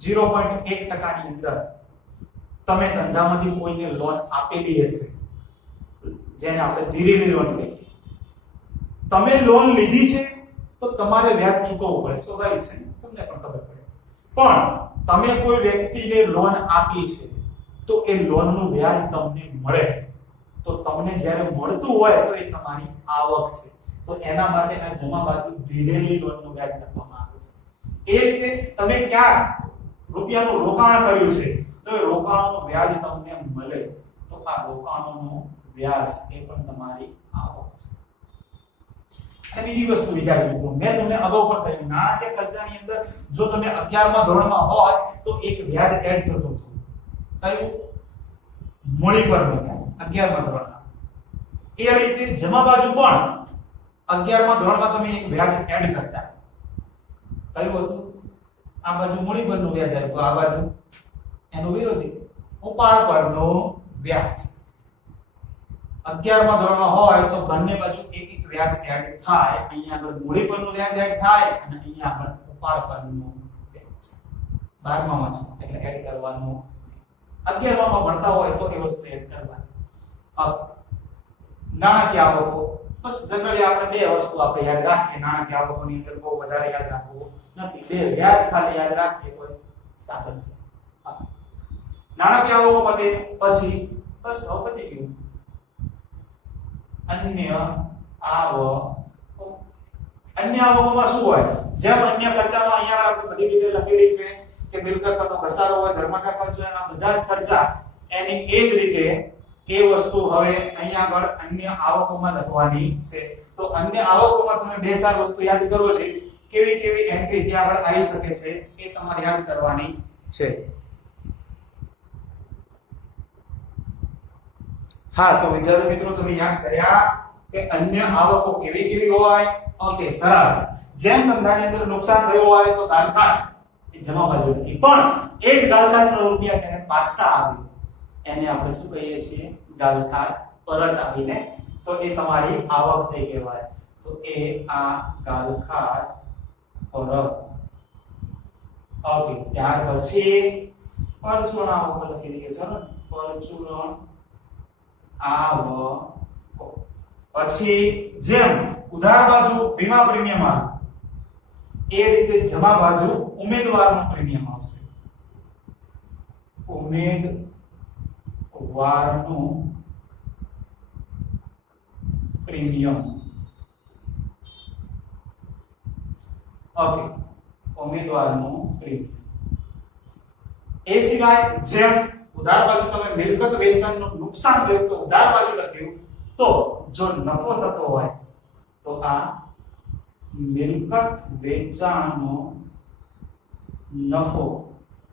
0.1% ની અંદર તમે ધંધામાંથી કોઈને લોન આપેલી હશે જેને આપણે ધીરેની લોન કહીએ તમે લોન લીધી છે તો તમારે વ્યાજ ચૂકવવું પડે સ્વાભાવિક છે તમને પણ ખબર પડે પણ તમે કોઈ વ્યક્તિને લોન આપી છે તો એ લોનનું વ્યાજ તમને મળે તો તમને જ્યારે મળતું હોય તો એ તમારી આવક છે તો એના માટે આ જમા બાજુ ધીરેલી લોનનું વ્યાજ લખવામાં આવે છે એ રીતે તમે ક્યાં રૂપિયાનું રોકાણ કર્યું છે તો એ રોકાણનું વ્યાજ તમને મળે તો આ રોકાણનું વ્યાજ એ પણ તમારી આવક છે અને બીજી વસ્તુ વિચારી મિત્રો મેં તમને અગાઉ પણ કહ્યું નાણાકીય ખર્ચાની અંદર જો તમે 11મા ધોરણમાં હોય તો એક વ્યાજ એડ થતું હતું કયું મૂડી પરનું વ્યાજ 11મા ધોરણમાં એ રીતે જમા બાજુ પણ 11મા ધોરણમાં તમે એક વ્યાજ એડ કરતા, કયું હતું? આ બાજુ મૂડી પરનું વ્યાજ આવ્યું તો આ બાજુ એનું વિરોધી ઉપાડ પરનું વ્યાજ. 11મા ધોરણમાં હોય તો બંને બાજુ એક એક વ્યાજ એડ થાય. અહીંયા આગળ મૂડી પરનું વ્યાજ એડ થાય અને અહીંયા આગળ ઉપાડ પરનું વ્યાજ. 12મામાં છો એટલે એડ કરવાનું. 11મામાં ભણતા હોય તો એ વસ્તુ એડ કરવાની. નાણાકીય આવકો, બસ જનરલી આપણે બે વસ્તુ આપણે યાદ રાખીએ. નાણાકીય આવકોની અંદર બહુ વધારે યાદ રાખવું નથી, બે વ્યાજ ખાલી યાદ રાખીએ કોઈ સારું છે. નાણાકીય આવકો પતે પછી બસ હવે પતી ગયું. અન્ય આવકો, અન્ય આવકોમાં શું હોય? જેમ અન્ય ખર્ચામાં અહીંયા આપણે બધી ડિટેલ લખેલી છે કે મિલકત પરનો ઘસારો હોય, ધર્માદા ખર્ચો, આ બધા જ ખર્ચા એની એ જ રીતે એ વસ્તુ હવે અહીંયા આગળ અન્ય આવકોમાં લખવાની છે. તો અન્ય આવકોમાં તમે બે ચાર વસ્તુ યાદ કરો છે, કેવી કેવી એન્ટ્રી ત્યાં આગળ આવી શકે છે એ તમારે યાદ કરવાની છે. હા, તો વિદ્યાર્થી મિત્રો તમે યાદ કર્યા કે અન્ય આવકો કેવી કેવી હોય? ઓકે, સરસ. જેમ ધંધાની અંદર નુકસાન થયું હોય તો ગાળખાત એ જમા બાજુ હતી, પણ એ જ ગાળખાતના રૂપિયા છે પાછા આવે એને આપણે શું કહીએ છીએ? ગાળખાત પરત આવીને, તો એ તમારી આવક થઈ કહેવાય. તો એ આ ગાળખાત પરત. ઓકે, ત્યાર પછી પરચુરણ આવક લખી દઈએ. ચલો, પરચુરણ આવકો. પછી જેમ ઉધાર બાજુ વીમા પ્રીમિયમ આવે એ રીતે જમા બાજુ ઉમેદવારનું પ્રીમિયમ આવશે. ઉમેદવારનું પ્રીમિયમ. ઓકે, ઉમેદવારનું પ્રીમિયમ. એ સિવાય જેમ ઉધાર બાજુ તમે મિલકત વેચાણનું નુકસાન થયું તો ઉધાર બાજુ લખ્યું, તો જો નફો થતો હોય તો આ મિલકત વેચાણનો નફો,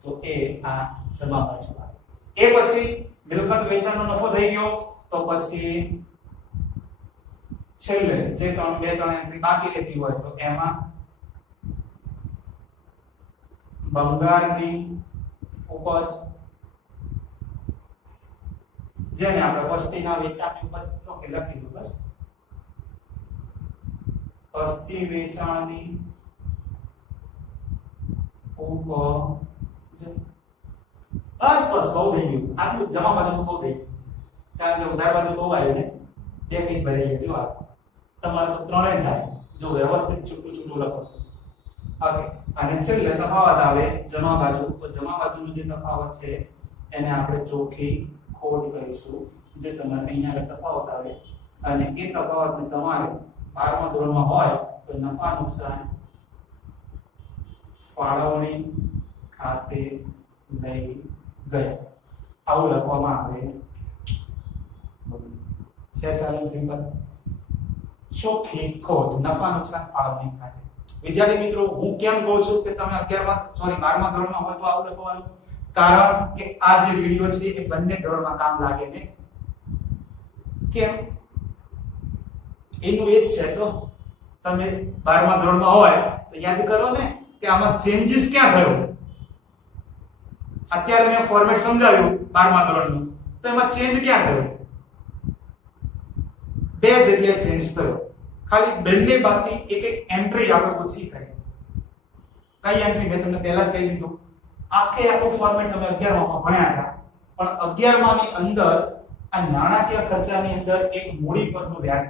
તો એ આ જમા બાજુ આવે. એ પછી મિલકત વેચાણનો નફો થઈ ગયો તો પછી છેલ્લે જે બે ત્રણ એન્ટ્રી બાકી રહેતી હોય તો એમાં ભંગારની ઉપજ, જેને આપણે વસ્તીના વેચાણની ઉપજ લખી દો. બસ વસ્તી વેચાણની ઉપજ. બસ બસ બહુ થઈ ગયું. આટલું જમા બાજુ બહુ થઈ ગયું, કારણ કે ઉધાર બાજુ બહુ આવ્યું ને. 2 મિનિટ ભરી લેજો. આ તમારે તો ત્રણેય થાય જો વ્યવસ્થિત છૂટું છૂટું લખો. ઓકે, અને છેલ્લે તફાવત આવે જમા બાજુ. તો જમા બાજુનો જે તફાવત છે એને આપણે ચોખ્ખી ખોટ કહીશું, જે તમારે અહીંયા તફાવત આવે. અને એ તફાવતને તમારે 12મા ધોરણમાં હોય તો નફા નુકસાન ફાળવણી ખાતે લઈ ગયા આવું લખવામાં આવે છે. સારું, સિમ્પલ. ચોખ્ખી ખોટ નફા નુકસાન ફાળવણી ખાતે. વિદ્યાર્થી મિત્રો, હું કેમ કહું છું કે તમે 12મા ધોરણમાં હોય તો આવું લખવાનું? કારણ કે આ જે વિડિયો છે એ બંને ધોરણમાં કામ લાગે ને. કેમ? એનું એક છે તો તમે 12મા ધોરણમાં હોય તો યાદ કરો ને કે આમાં ચેન્જીસ ક્યાં થયો. અત્યારે મેં ફોર્મેટ સમજાવ્યું 12મા ધોરણનું, તો એમાં ચેન્જ ક્યાં થયો? બે જગ્યાએ ચેન્જ થયો. ખાલી બંને બાકી એક એક એન્ટ્રી આપણે ઓછી કરી. કઈ એન્ટ્રી? મેં તમને પહેલા જ કહી દીધું, આખે આખું ફોર્મેટ તમે 11માં ભણ્યા હતા, પણ 11માની અંદર આ નાણાકીય ખર્ચાની અંદર એક મૂડી પરનું વ્યાજ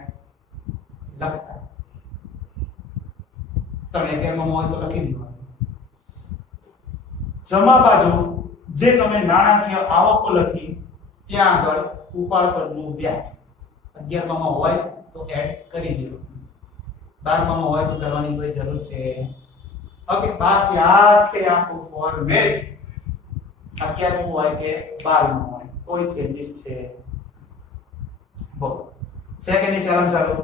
લખતા. તમે 11માં હોય તો લખી દીધું. જમા બાજુ જે તમે નાણાકીય આવકો લખી ત્યાં આગળ ઉપાડ પરનું વ્યાજ 11માં હોય તો એડ કરી દેવું. 12માં હોય તો કરવાની કોઈ જરૂર છે? ઓકે, બાકી આખે આખું ફોર્મેટ 11માં હોય કે 12માં હોય કોઈ ચેન્જીસ છે બોલો છે કે નહીં? ચાલો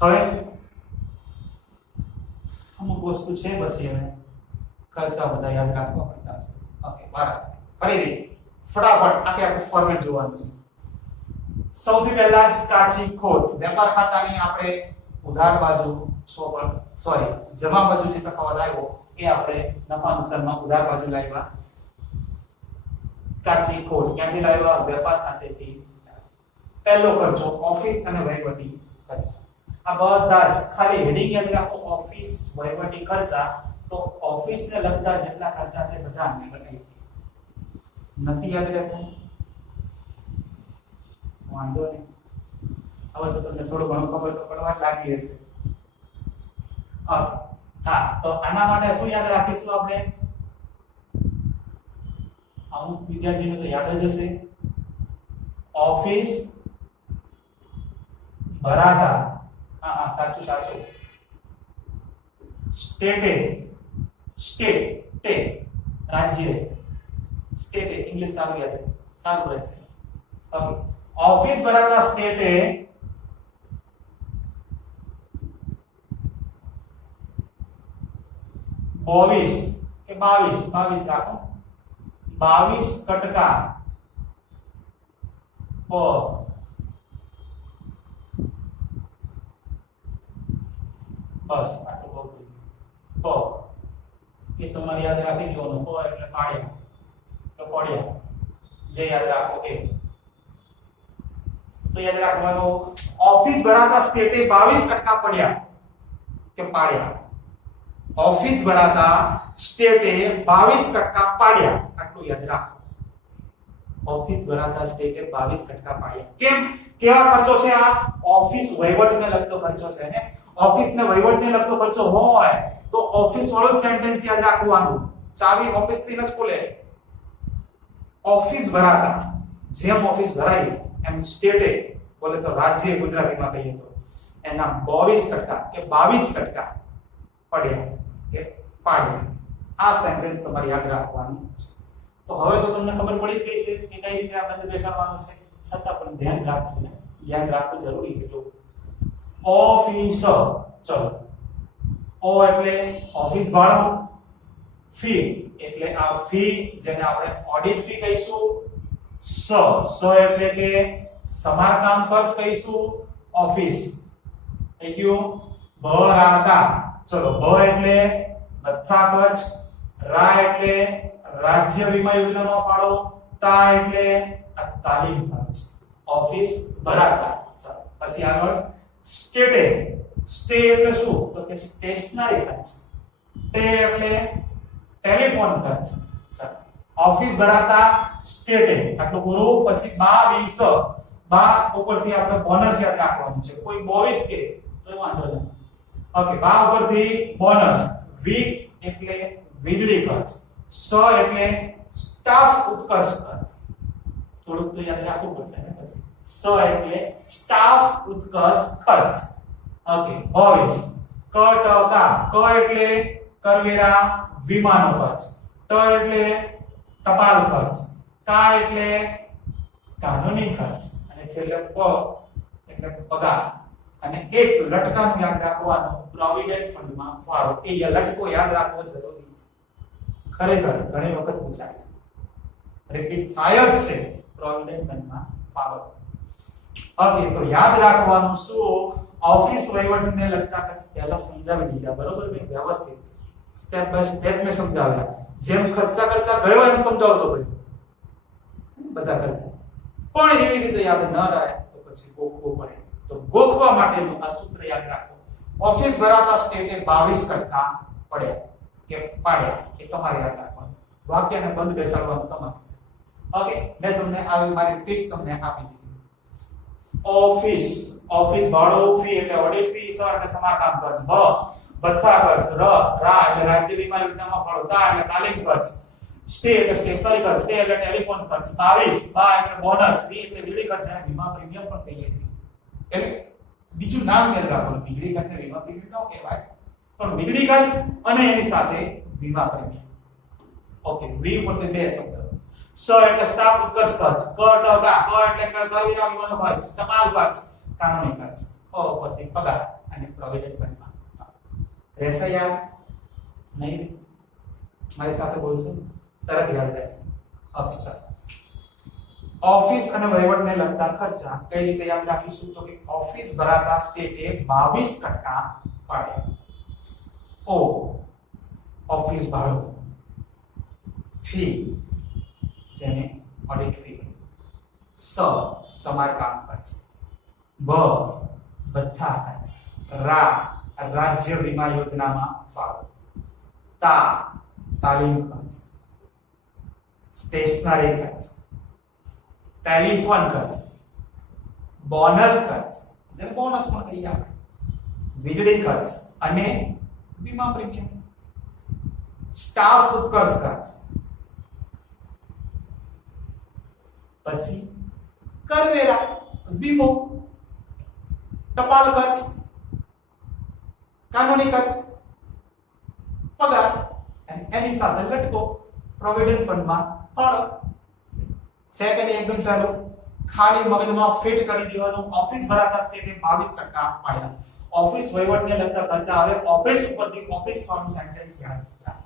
હવે અમુક વસ્તુ છે પછી હવે ખર્ચા બધા યાદ રાખવા પડતા હશે. ઓકે, બરાબર. ફરીથી ફટાફટ આખે આખું ફોર્મેટ જોવાનું છે. સૌથી પહેલા જ કાચી ખોટ વેપાર ખાતાની આપણે ઉધાર બાજુ સોરી જમા બાજુ જે તફાવત આવ્યો એ આપણે નફા નુકસાનમાં ઉધાર બાજુ લાવ્યા કાચી ખોટ ક્યાંથી લાવ્યા વેપાર ખાતેથી પહેલો ખર્ચો ઓફિસ અને વહીવટી ખર્ચ આ બધા જ ખાલી હેડિંગ યાદ રાખો ઓફિસ વહીવટી ખર્ચા તો ઓફિસ ને લગતા જેટલા ખર્ચા છે બધા અમે બનાવી નથી યાદ રહેતું વાંધો નહીં હવે તો તમને થોડું ઘણું ખબર તો પડવા લાગી હશે હા તો આના માટે શું યાદ રાખીશું આપણે અમુક વિદ્યાર્થીઓને તો યાદ જ હશે ઓફિસ ભરાતા હા સાચું સ્ટેટ રાજ્ય સ્ટેટ ઇંગ્લિશ સારું યાદ રહેશે સારું રહેશે ઓકે ઓફિસ ભરાતા સ્ટેટે बाईस के 22 રાખો 22% પર બસ આટલું બહુ એ તમારે યાદ રાખી દેવાનું પ એટલે પાડ્યા તો પડ્યા જે યાદ રાખો એ તો યાદ રાખવાનું ઓફિસ ભરાતા સ્ટેટે 22% પડ્યા કે પાડ્યા ऑफिस भराता स्टेटे 22% पाड्या आटલું યાદ રાખો ऑफिस भराता स्टेटे 22% पाड्या કેમ કેવા ખર્ચો છે આ ઓફિસ વહીવટને લગતો ખર્ચો છે ને ઓફિસ ને વહીવટને લગતો ખર્ચો હોય તો ઓફિસ વાળો સેન્ટેન્સ યાદ રાખવાનું ચાવી ઓફિસ થી જ ખોલે ઓફિસ ભરાતા જેમ ઓફિસ ભરાઈ એમ સ્ટેટે બોલે તો રાજ્ય ગુજરાતીમાં કહીએ તો એના 22% કે 22% પડ્યા કે પાડ્યા આ સેન્ટેન્સ તમારે યાદ રાખવાનું તો હવે તો તમને ખબર પડી જ ગઈ છે કે કઈ રીતે આ બંધ બેસાડવાનું છે છતાં પણ ધ્યાન રાખજો ને યાદ રાખવું જરૂરી છે જો ઓફિસ ચલો ઓ એટલે ઓફિસ ભાડું ફી એટલે આ ફી જેને આપણે ઓડિટ ફી કહીશું સ એટલે કે સમારકામ ખર્ચ કહીશું ઓફિસ થઈ ગયું ભરાતા ચલો ભ એટલે ભથ્થા ખર્ચ રા એટલે રાજ્ય વીમા યોજનાનો ફાળો તા એટલે તાલીમ ખર્ચ ઓફિસ ભરાતા ચાલો પછી આગળ સ્ટેટે સ્ટે એટલે શું તો કે સ્ટેશનરી ખર્ચ તે એટલે ટેલિફોન ખર્ચ ચાલો ઓફિસ ભરાતા સ્ટેટે આટલું પૂરું પછી 22 બા ઉપરથી આપણે બોનસ યાદ રાખવાનું છે કોઈ 22 કે તો વાંધો નહીં ઓકે બા ઉપરથી બોનસ વી એટલે વીજળી ખર્ચ સ એટલે સ્ટાફ ઉત્કર્ષ ખર્ચ થોડુંક તો યાદ રાખવું પડશે ને પછી સ એટલે સ્ટાફ ઉત્કર્ષ ખર્ચ ઓકે 22 ક ટકા ક એટલે કરવેરા વીમાનો ખર્ચ ટ એટલે ટપાલ ખર્ચ કા એટલે કાનૂની ખર્ચ અને છેલ્લે પ એટલે પગાર અને એક લટકાનું યાદ રાખવાનું પ્રોવિડન્ટ ફંડમાં ફાળો એ લટકો યાદ રાખવો જરૂરી છે ખરેખર ઘણી વખત પૂછાય છે રિપીટ થાય જ છે પ્રોવિડન્ટ ફંડમાં ફાળો ઓકે તો યાદ રાખવાનું શું ઓફિસ વહીવટને લગતા ખર્ચ પહેલા સમજાવી દીધા બરોબર મેં વ્યવસ્થિત સ્ટેપ બાય સ્ટેપ મેં સમજાવ્યા જેમ ખર્ચા કરતા ગયો એમ સમજાવતો ગયો બધા ખર્ચા પણ એવી રીતે યાદ ન રહે તો પછી ગોખવું પડે તો ગોખવા માટેનું આ સૂત્ર યાદ રાખો ઓફિસ ભરાતા સ્ટેટે 22% પડ્યા કે પાડ્યા એ તમારે યાદ રાખવાનું વાક્યને બંધ બેસાડવાનું તમારે ઓકે મેં તમને આવી મારી ટીપ તમને આપી દીધી ઓફિસ ભાડું ફી એટલે ઓડિટ ફી સ એટલે સમારકામ ખર્ચ ભથ્થા ખર્ચ રા એટલે રાજ્ય વીમા યોજનામાં ફાળો તા એટલે તાલીમ ખર્ચ સ્ટે એટલે સ્ટેશનરી ખર્ચ સ્ટે એટલે ટેલિફોન ખર્ચ 22 બા એટલે બોનસ વી એટલે વીજળી ખર્ચ અને વીમા પ્રીમિયમ પણ કહીએ છીએ એટલે બીજું નામ યાદ રાખવાનું વીજળી ખર્ચ વીમા પ્રીમિયમ ન કહેવાય પણ વીજળી ખર્ચ અને એની સાથે વીમા પ્રીમિયમ ઓકે વી ઉપર તે બે શબ્દ સ એટલે સ્ટાફ ઉત્કર્ષ ખર્ચ ક ટકા ક એટલે કરવેરા વીમાનો ખર્ચ ટપાલ ખર્ચ કાનૂની ખર્ચ ઓ ઉપરથી પગાર અને પ્રોવિડન્ટ ફંડમાં રહેશે યાદ નહીં મારી સાથે બોલશો તરત યાદ રહેશે ઓકે ચાલો ઓફિસ અને વહીવટને લગતા ખર્ચા કઈ રીતે યાદ રાખીશું તો કે ઓફિસ ભરાતા સ્ટેટે 22% પાડે. ઓ ઓફિસ ભાડું, ફી જેને ઓડિટ ફી, સ સમારકામ ખર્ચ, બ ભથ્થા ખર્ચ, રા રાજ્ય વીમા યોજનામાં ફાળો, તા તાલીમ ખર્ચ, સ્ટેશનરી ખર્ચ, ટેલિફોન ખર્ચ, બોનસ ખર્ચ જેને બોનસ પણ કહીએ આપણે, વીજળી ખર્ચ અને વીમા પ્રીમિયમ, સ્ટાફ ઉત્કર્ષ ખર્ચ, પછી કરવેરા, વીમો, ટપાલ ખર્ચ, કાનૂની ખર્ચ, પગાર અને એની સાથે લટકો પ્રોવિડન્ટ ફંડમાં ફાળો. છે કે નહીં એકદમ ચાલો ખાલી મગજમાં ફિટ કરી દેવાનું. ઓફિસ ભરાતા સ્ટેટે 22% પાડ્યા. ઓફિસ વહીવટને લગતા ખર્ચા આવે ઓફિસ ઉપરથી ઓફિસ વાળું સેન્ટેન્સ યાદ રાખો.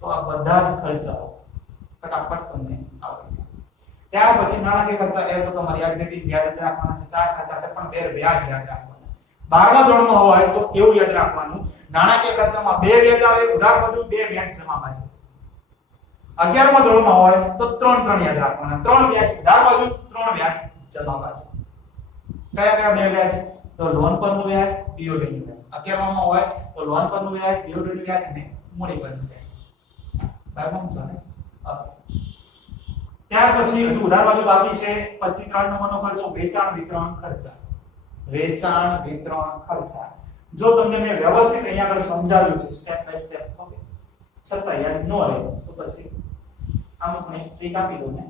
તો આ બધા જ ખર્ચાઓ ફટાફટ તમને આવડી જાય. ત્યાર પછી નાણાકીય ખર્ચા એ તો તમારી એક્ઝેક્ટલી યાદ રાખવાના છે. ચાર ખર્ચા છે પણ બે વ્યાજ યાદ રાખવાના. 12મા ધોરણમાં હોય તો એવું યાદ રાખવાનું નાણાકીય ખર્ચામાં બે વ્યાજ આવે, ઉધાર બાજુ બે વ્યાજ જમા બાજુ. 11મા ધોરણમાં હોય તો 3 યાદ રાખવાના, 3 વ્યાજ ઉધાર બાજુ, 3 વ્યાજ જમા બાજુ. કયા કયા બે વ્યાજ? તો લોન પરનું વ્યાજ, BOD નું વ્યાજ. 11મામાં હોય તો લોન પરનું વ્યાજ, BOD નું વ્યાજ અને મૂડી પરનું વ્યાજ. બરાબર છે ને? ત્યાર પછી હજુ ઉધાર બાજુ બાકી છે. પછી 3 નંબરનો ખર્ચો વેચાણ વિતરણ ખર્ચા. વેચાણ વિતરણ ખર્ચા જો તમને મેં વ્યવસ્થિત અહીંયા આગળ સમજાવ્યું છે સ્ટેપ બાય સ્ટેપ, ઓકે, છતાં યાદ ન રહે તો પછી અમુક ને ટ્રીક આપી દો ને.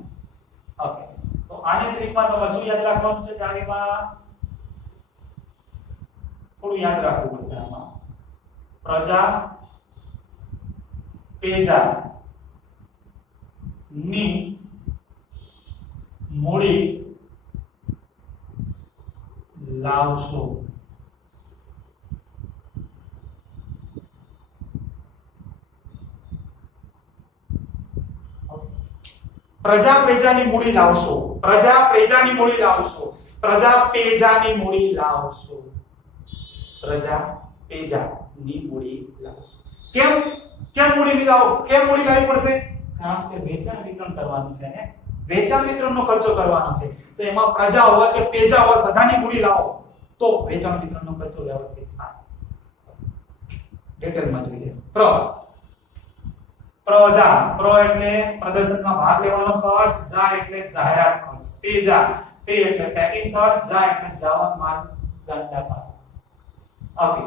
ઓકે, તો આની ટ્રીકમાં તમારે શું યાદ રાખવાનું છે? જાણીમાં થોડું યાદ રાખવું પડશે. આમાં પ્રજા પેજા ની મૂડી લાવશો. પ્રજા પેજાની મૂડી લાવશો. પ્રજા પેજાની મૂડી લાવશો. પ્રજા પેજાની મૂડી લાવશો. પ્રજા પેજાની મૂડી લાવશો. કેમ કેમ મૂડી લાવો? કેમ મૂડી લાવવી પડશે? કારણ કે વેચાણ વિતરણ કરવાનું છે ને. વેચાણ વિતરણનો ખર્ચો કરવાનો છે. તો એમાં પ્રજા હોય કે પેજા હોય બધાની મૂડી લાવો તો વેચાણ વિતરણનો ખર્ચો વ્યવસ્થિત થાય. ડિટેલમાં જોઈએ. પ્રજા એટલે પ્રદર્શનમાં ભાગ લેવાનો ખર્ચ, જા એટલે જાહેરાત ખર્ચ, પેજા પે એટલે પેકિંગ ખર્ચ, જા એટલે જાવન માલ ગંદા પાણી. ઓકે,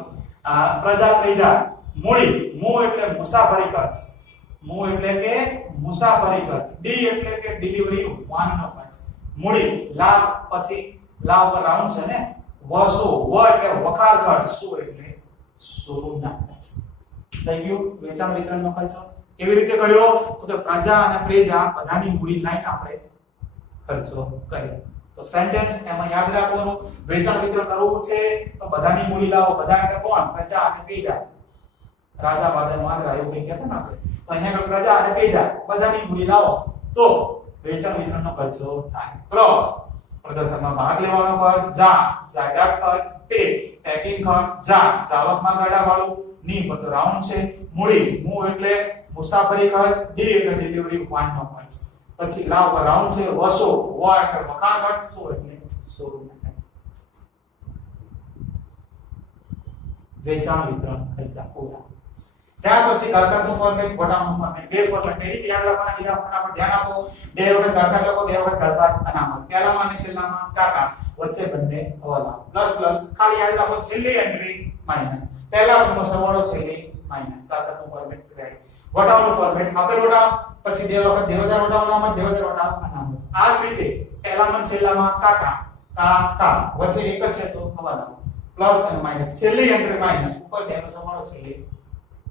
પ્રજા પેજા મૂડી, મૂ એટલે મુસાફરી ખર્ચ, મૂ એટલે કે મુસાફરી ખર્ચ, ડી એટલે કે ડિલિવરી વાહનનો ખર્ચ, મૂડી લાભ પછી લાભ પર રાઉન્ડ છે ને, વસો વ એટલે વખાર ખર્ચ, સુ એટલે શોરૂમના ખર્ચ. થઈ ગયું વેચાણ વિતરણનો ખર્ચો. કેવી રીતે કર્યો? તો કે પ્રજા અને પ્રજા બધાની મૂડી લાઈન આપણે ખર્ચો કર્યો. તો સેન્ટેન્સ એમાં યાદ રાખવાનું વેચાણ વિતરણ કરવું છે તો બધાની મૂડી લાવો. બધા એટલે કોણ? પ્રજા અને પ્રજા. રાજા બાદલ માંગરા એવું કઈ કહેતા ને આપણે. તો અહીંયા આગળ પ્રજા અને પ્રજા બધાની મૂડી લાવો તો વેચાણ વિતરણનો ખર્ચો થાય. પ્રદર્શનમાં ભાગ લેવાનો ખર્ચ, જા જાહેરાત ખર્ચ, પે પેકિંગ ખર્ચ, જા ચાલકમાં ગાડા વાળું, ની તો રાઉન્ડ છે, મૂડી મૂ એટલે મુસાફરી ખર્ચ, ડી એટલે ડિલિવરી વાહનનો ખર્ચ, પછી લાવ પર રાઉન્ડ છે, વસો વ એટલે વખાર ખર્ચ, સો એટલે શોરૂમનો ખર્ચ. વેચાણ વિતરણ ખર્ચા પૂરા. ત્યાર પછી ઘરકાટનું ફોર્મેટ, વટાવનું ફોર્મેટ. બે ફોર્મેટ એ રીતે યાદ રાખવાના. કીધા ફટાફટ ધ્યાન આપો. બે વખત ઘરકાટ લખો, બે વખત ઘરકાટ અનામત. પહેલામાં અને છેલ્લામાં કાકા, વચ્ચે બંને હવાલા. પ્લસ પ્લસ ખાલી યાદ રાખો છેલ્લી એન્ટ્રી માઈનસ. પહેલાનો સરવાળો છેલ્લી માઈનસ. ઘરકાટનું ફોર્મેટ રેડી. વટાવનું ફોર્મેટ આપણે વટાવ પછી બે વખત દેવદાર વટાવ અનામત, દેવદાર વટાવ અનામત. આ જ રીતે પહેલામાં છેલ્લામાં કાકા કા વચ્ચે એક જ છે તો હવાલા. પ્લસ અને માઈનસ. છેલ્લી એન્ટ્રી માઈનસ, ઉપર બેનો સરવાળો છેલ્લી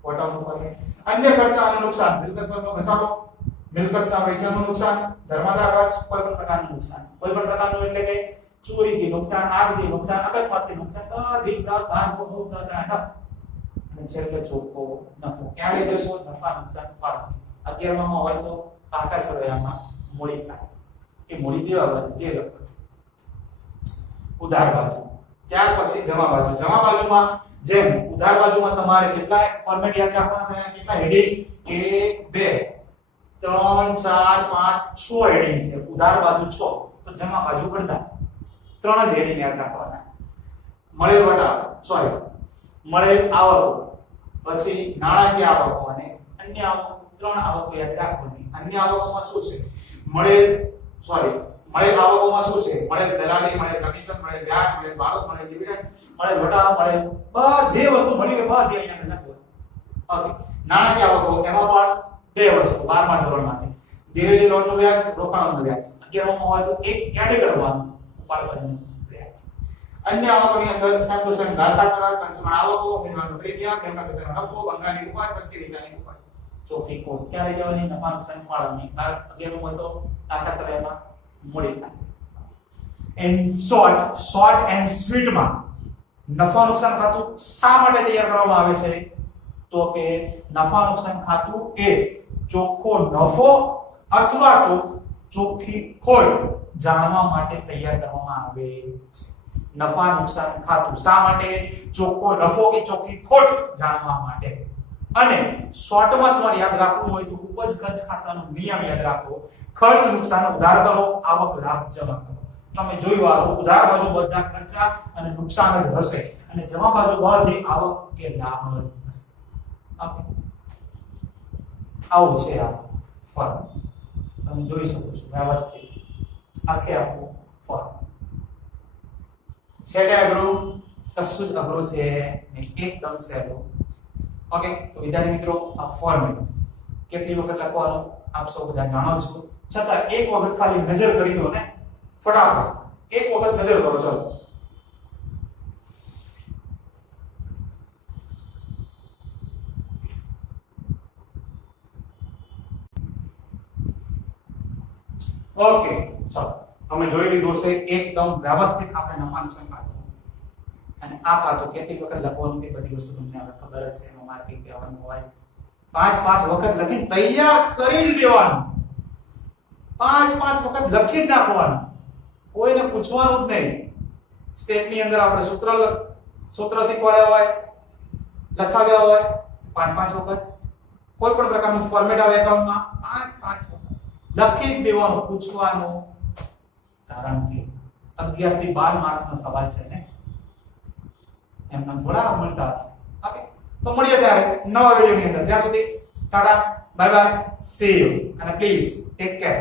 વટાવનું ફોર્મેટ. અન્ય ખર્ચા અને નુકસાન. મિલકત પરનો ઘસારો, મિલકતના વેચાણનું નુકસાન, ધર્માદા ખર્ચ, કોઈ પણ પ્રકારનું નુકસાન. કોઈ પણ પ્રકારનું એટલે કે ચોરીથી નુકસાન, આગથી નુકસાન, અકસ્માતથી નુકસાન, બધી ધાન કો નુકસાન. અને છેલ્લે ચોખ્ખો નફો. ક્યાં લઈ જશો? નફા નુકસાન ફાળો. 11માં હોય તો કાકા સરવાળામાં મૂડી થાય એ મૂડી દેવા જે રકમ ઉધાર બાજુ ત્યાર પછી જમા બાજુ જમા બાજુમાં જેમ ઉધાર બાજુમાં તમારે કેટલા ફોર્મેટ યાદ રાખવાના છે કેટલા હેડિંગ 1 2 3 4 5 6 હેડિંગ છે ઉધાર બાજુ 6 તો જમા બાજુ અડધા ત્રણ જ હેડિંગ યાદ રાખવાના મળેલ વટા સોરી મળેલ આવકો પછી નાણાકીય આવકો અને અન્ય આવકો ત્રણ આવકો યાદ રાખવાની અન્ય આવકોમાં શું છે મળેલ આવકોમાં શું છે મળેલ દલાલી મળેલ કમિશન મળેલ વ્યાજ મળેલ ભાડું મળેલ ડિવિડન્ડ મળેલ વટા મળેલ જે વસ્તુ મળી હોય બધી અહીંયા લખો ઓકે નાણાકીય આવકો એમાં પણ બે વસ્તુ 12મા ધોરણ માટે ધીરેલી લોનનું વ્યાજ રોકાણનું વ્યાજ 11માં હોય તો એક એડ કરવાનું ઉપાડવાનું વ્યાજ અન્ય આવકોની અંદર સંતોષન ઘાતાકરાર પંચમણ આવકો મેળવાનો પ્રીમિયમ મેળવવાનો પૈસાનો નફો બંગાળની ઉપાડ પછી વેચાણની ઉપાડ ચોથી કોડ ક્યાં લઈ જવાની નફા નુકસાન ફાળવણી 11 હોય તો ટાટા સરાયમાં મૂડી ઇન શોર્ટ એન્ડ સ્વીટ માં નફા નુકસાન ખાતું શા માટે તૈયાર કરવામાં આવે છે તો કે નફા નુકસાન ખાતું એ ચોખ્ખો નફો અથવા તો ચોખ્ખી ખોટ જાણવા માટે તૈયાર કરવામાં આવે છે નફા નુકસાન ખાતું શા માટે ચોખ્ખો નફો કે ચોખ્ખી ખોટ જાણવા માટે અને શોર્ટમાં તમારે યાદ રાખવું હોય તો ઉપજ ખર્ચ ખાતાનો નિયમ યાદ રાખો ખર્ચ નુકસાન ઉધાર કરો આવક લાભ જમા કરો તમે જોયું આ ઉધાર બાજુ બધા ખર્ચા અને નુકસાન જ હશે અને જમા બાજુ બધી આવક કે લાભ જ હશે ઓકે આવું છે આ ફોર્મ તમે જોઈ શકો છો વ્યવસ્થિત આખે આખું ફોર્મ છેલ્લે અઘરું કશું જ અઘરું છે ને એકદમ સહેલું ઓકે તો વિદ્યાર્થી મિત્રો આ ફોર્મેટ કેટલી વખત લખવાનું આપ સૌ બધા જાણો છો છતાં એક વખત ખાલી નજર કરી દો ને ફટાફટ એક વખત નજર કરો ચલો ઓકે ચલો તમે જોઈ લીધું છે એકદમ વ્યવસ્થિત આપણે નફા નુકસાન ખાતું અને આ ખાતું કેટલી વખત લખવાનું તે બધી વસ્તુ તમને હવે ખબર જ છે એમાં માર્કિંગ કહેવાનું હોય 5 વખત લખી તૈયાર કરી જ દેવાનું 5 વખત લખી જ નાખવાનું કોઈને પૂછવાનું જ નહીં સ્ટેટ ની અંદર આપણે સૂત્ર શીખવાડ્યા હોય લખાવ્યા હોય 5 વખત કોઈ પણ પ્રકારનું ફોર્મેટ આવે એકાઉન્ટમાં 5 વખત લખી જ દેવાનું પૂછવાનું કારણ કે 11 થી 12 માર્ક્સનો સવાલ છે ને એમને થોડા મળતા હશે ઓકે તો મળીએ ત્યારે નવા વિડિયોની અંદર ત્યાં સુધી Tata bye bye see you અને પ્લીઝ ટેક કેર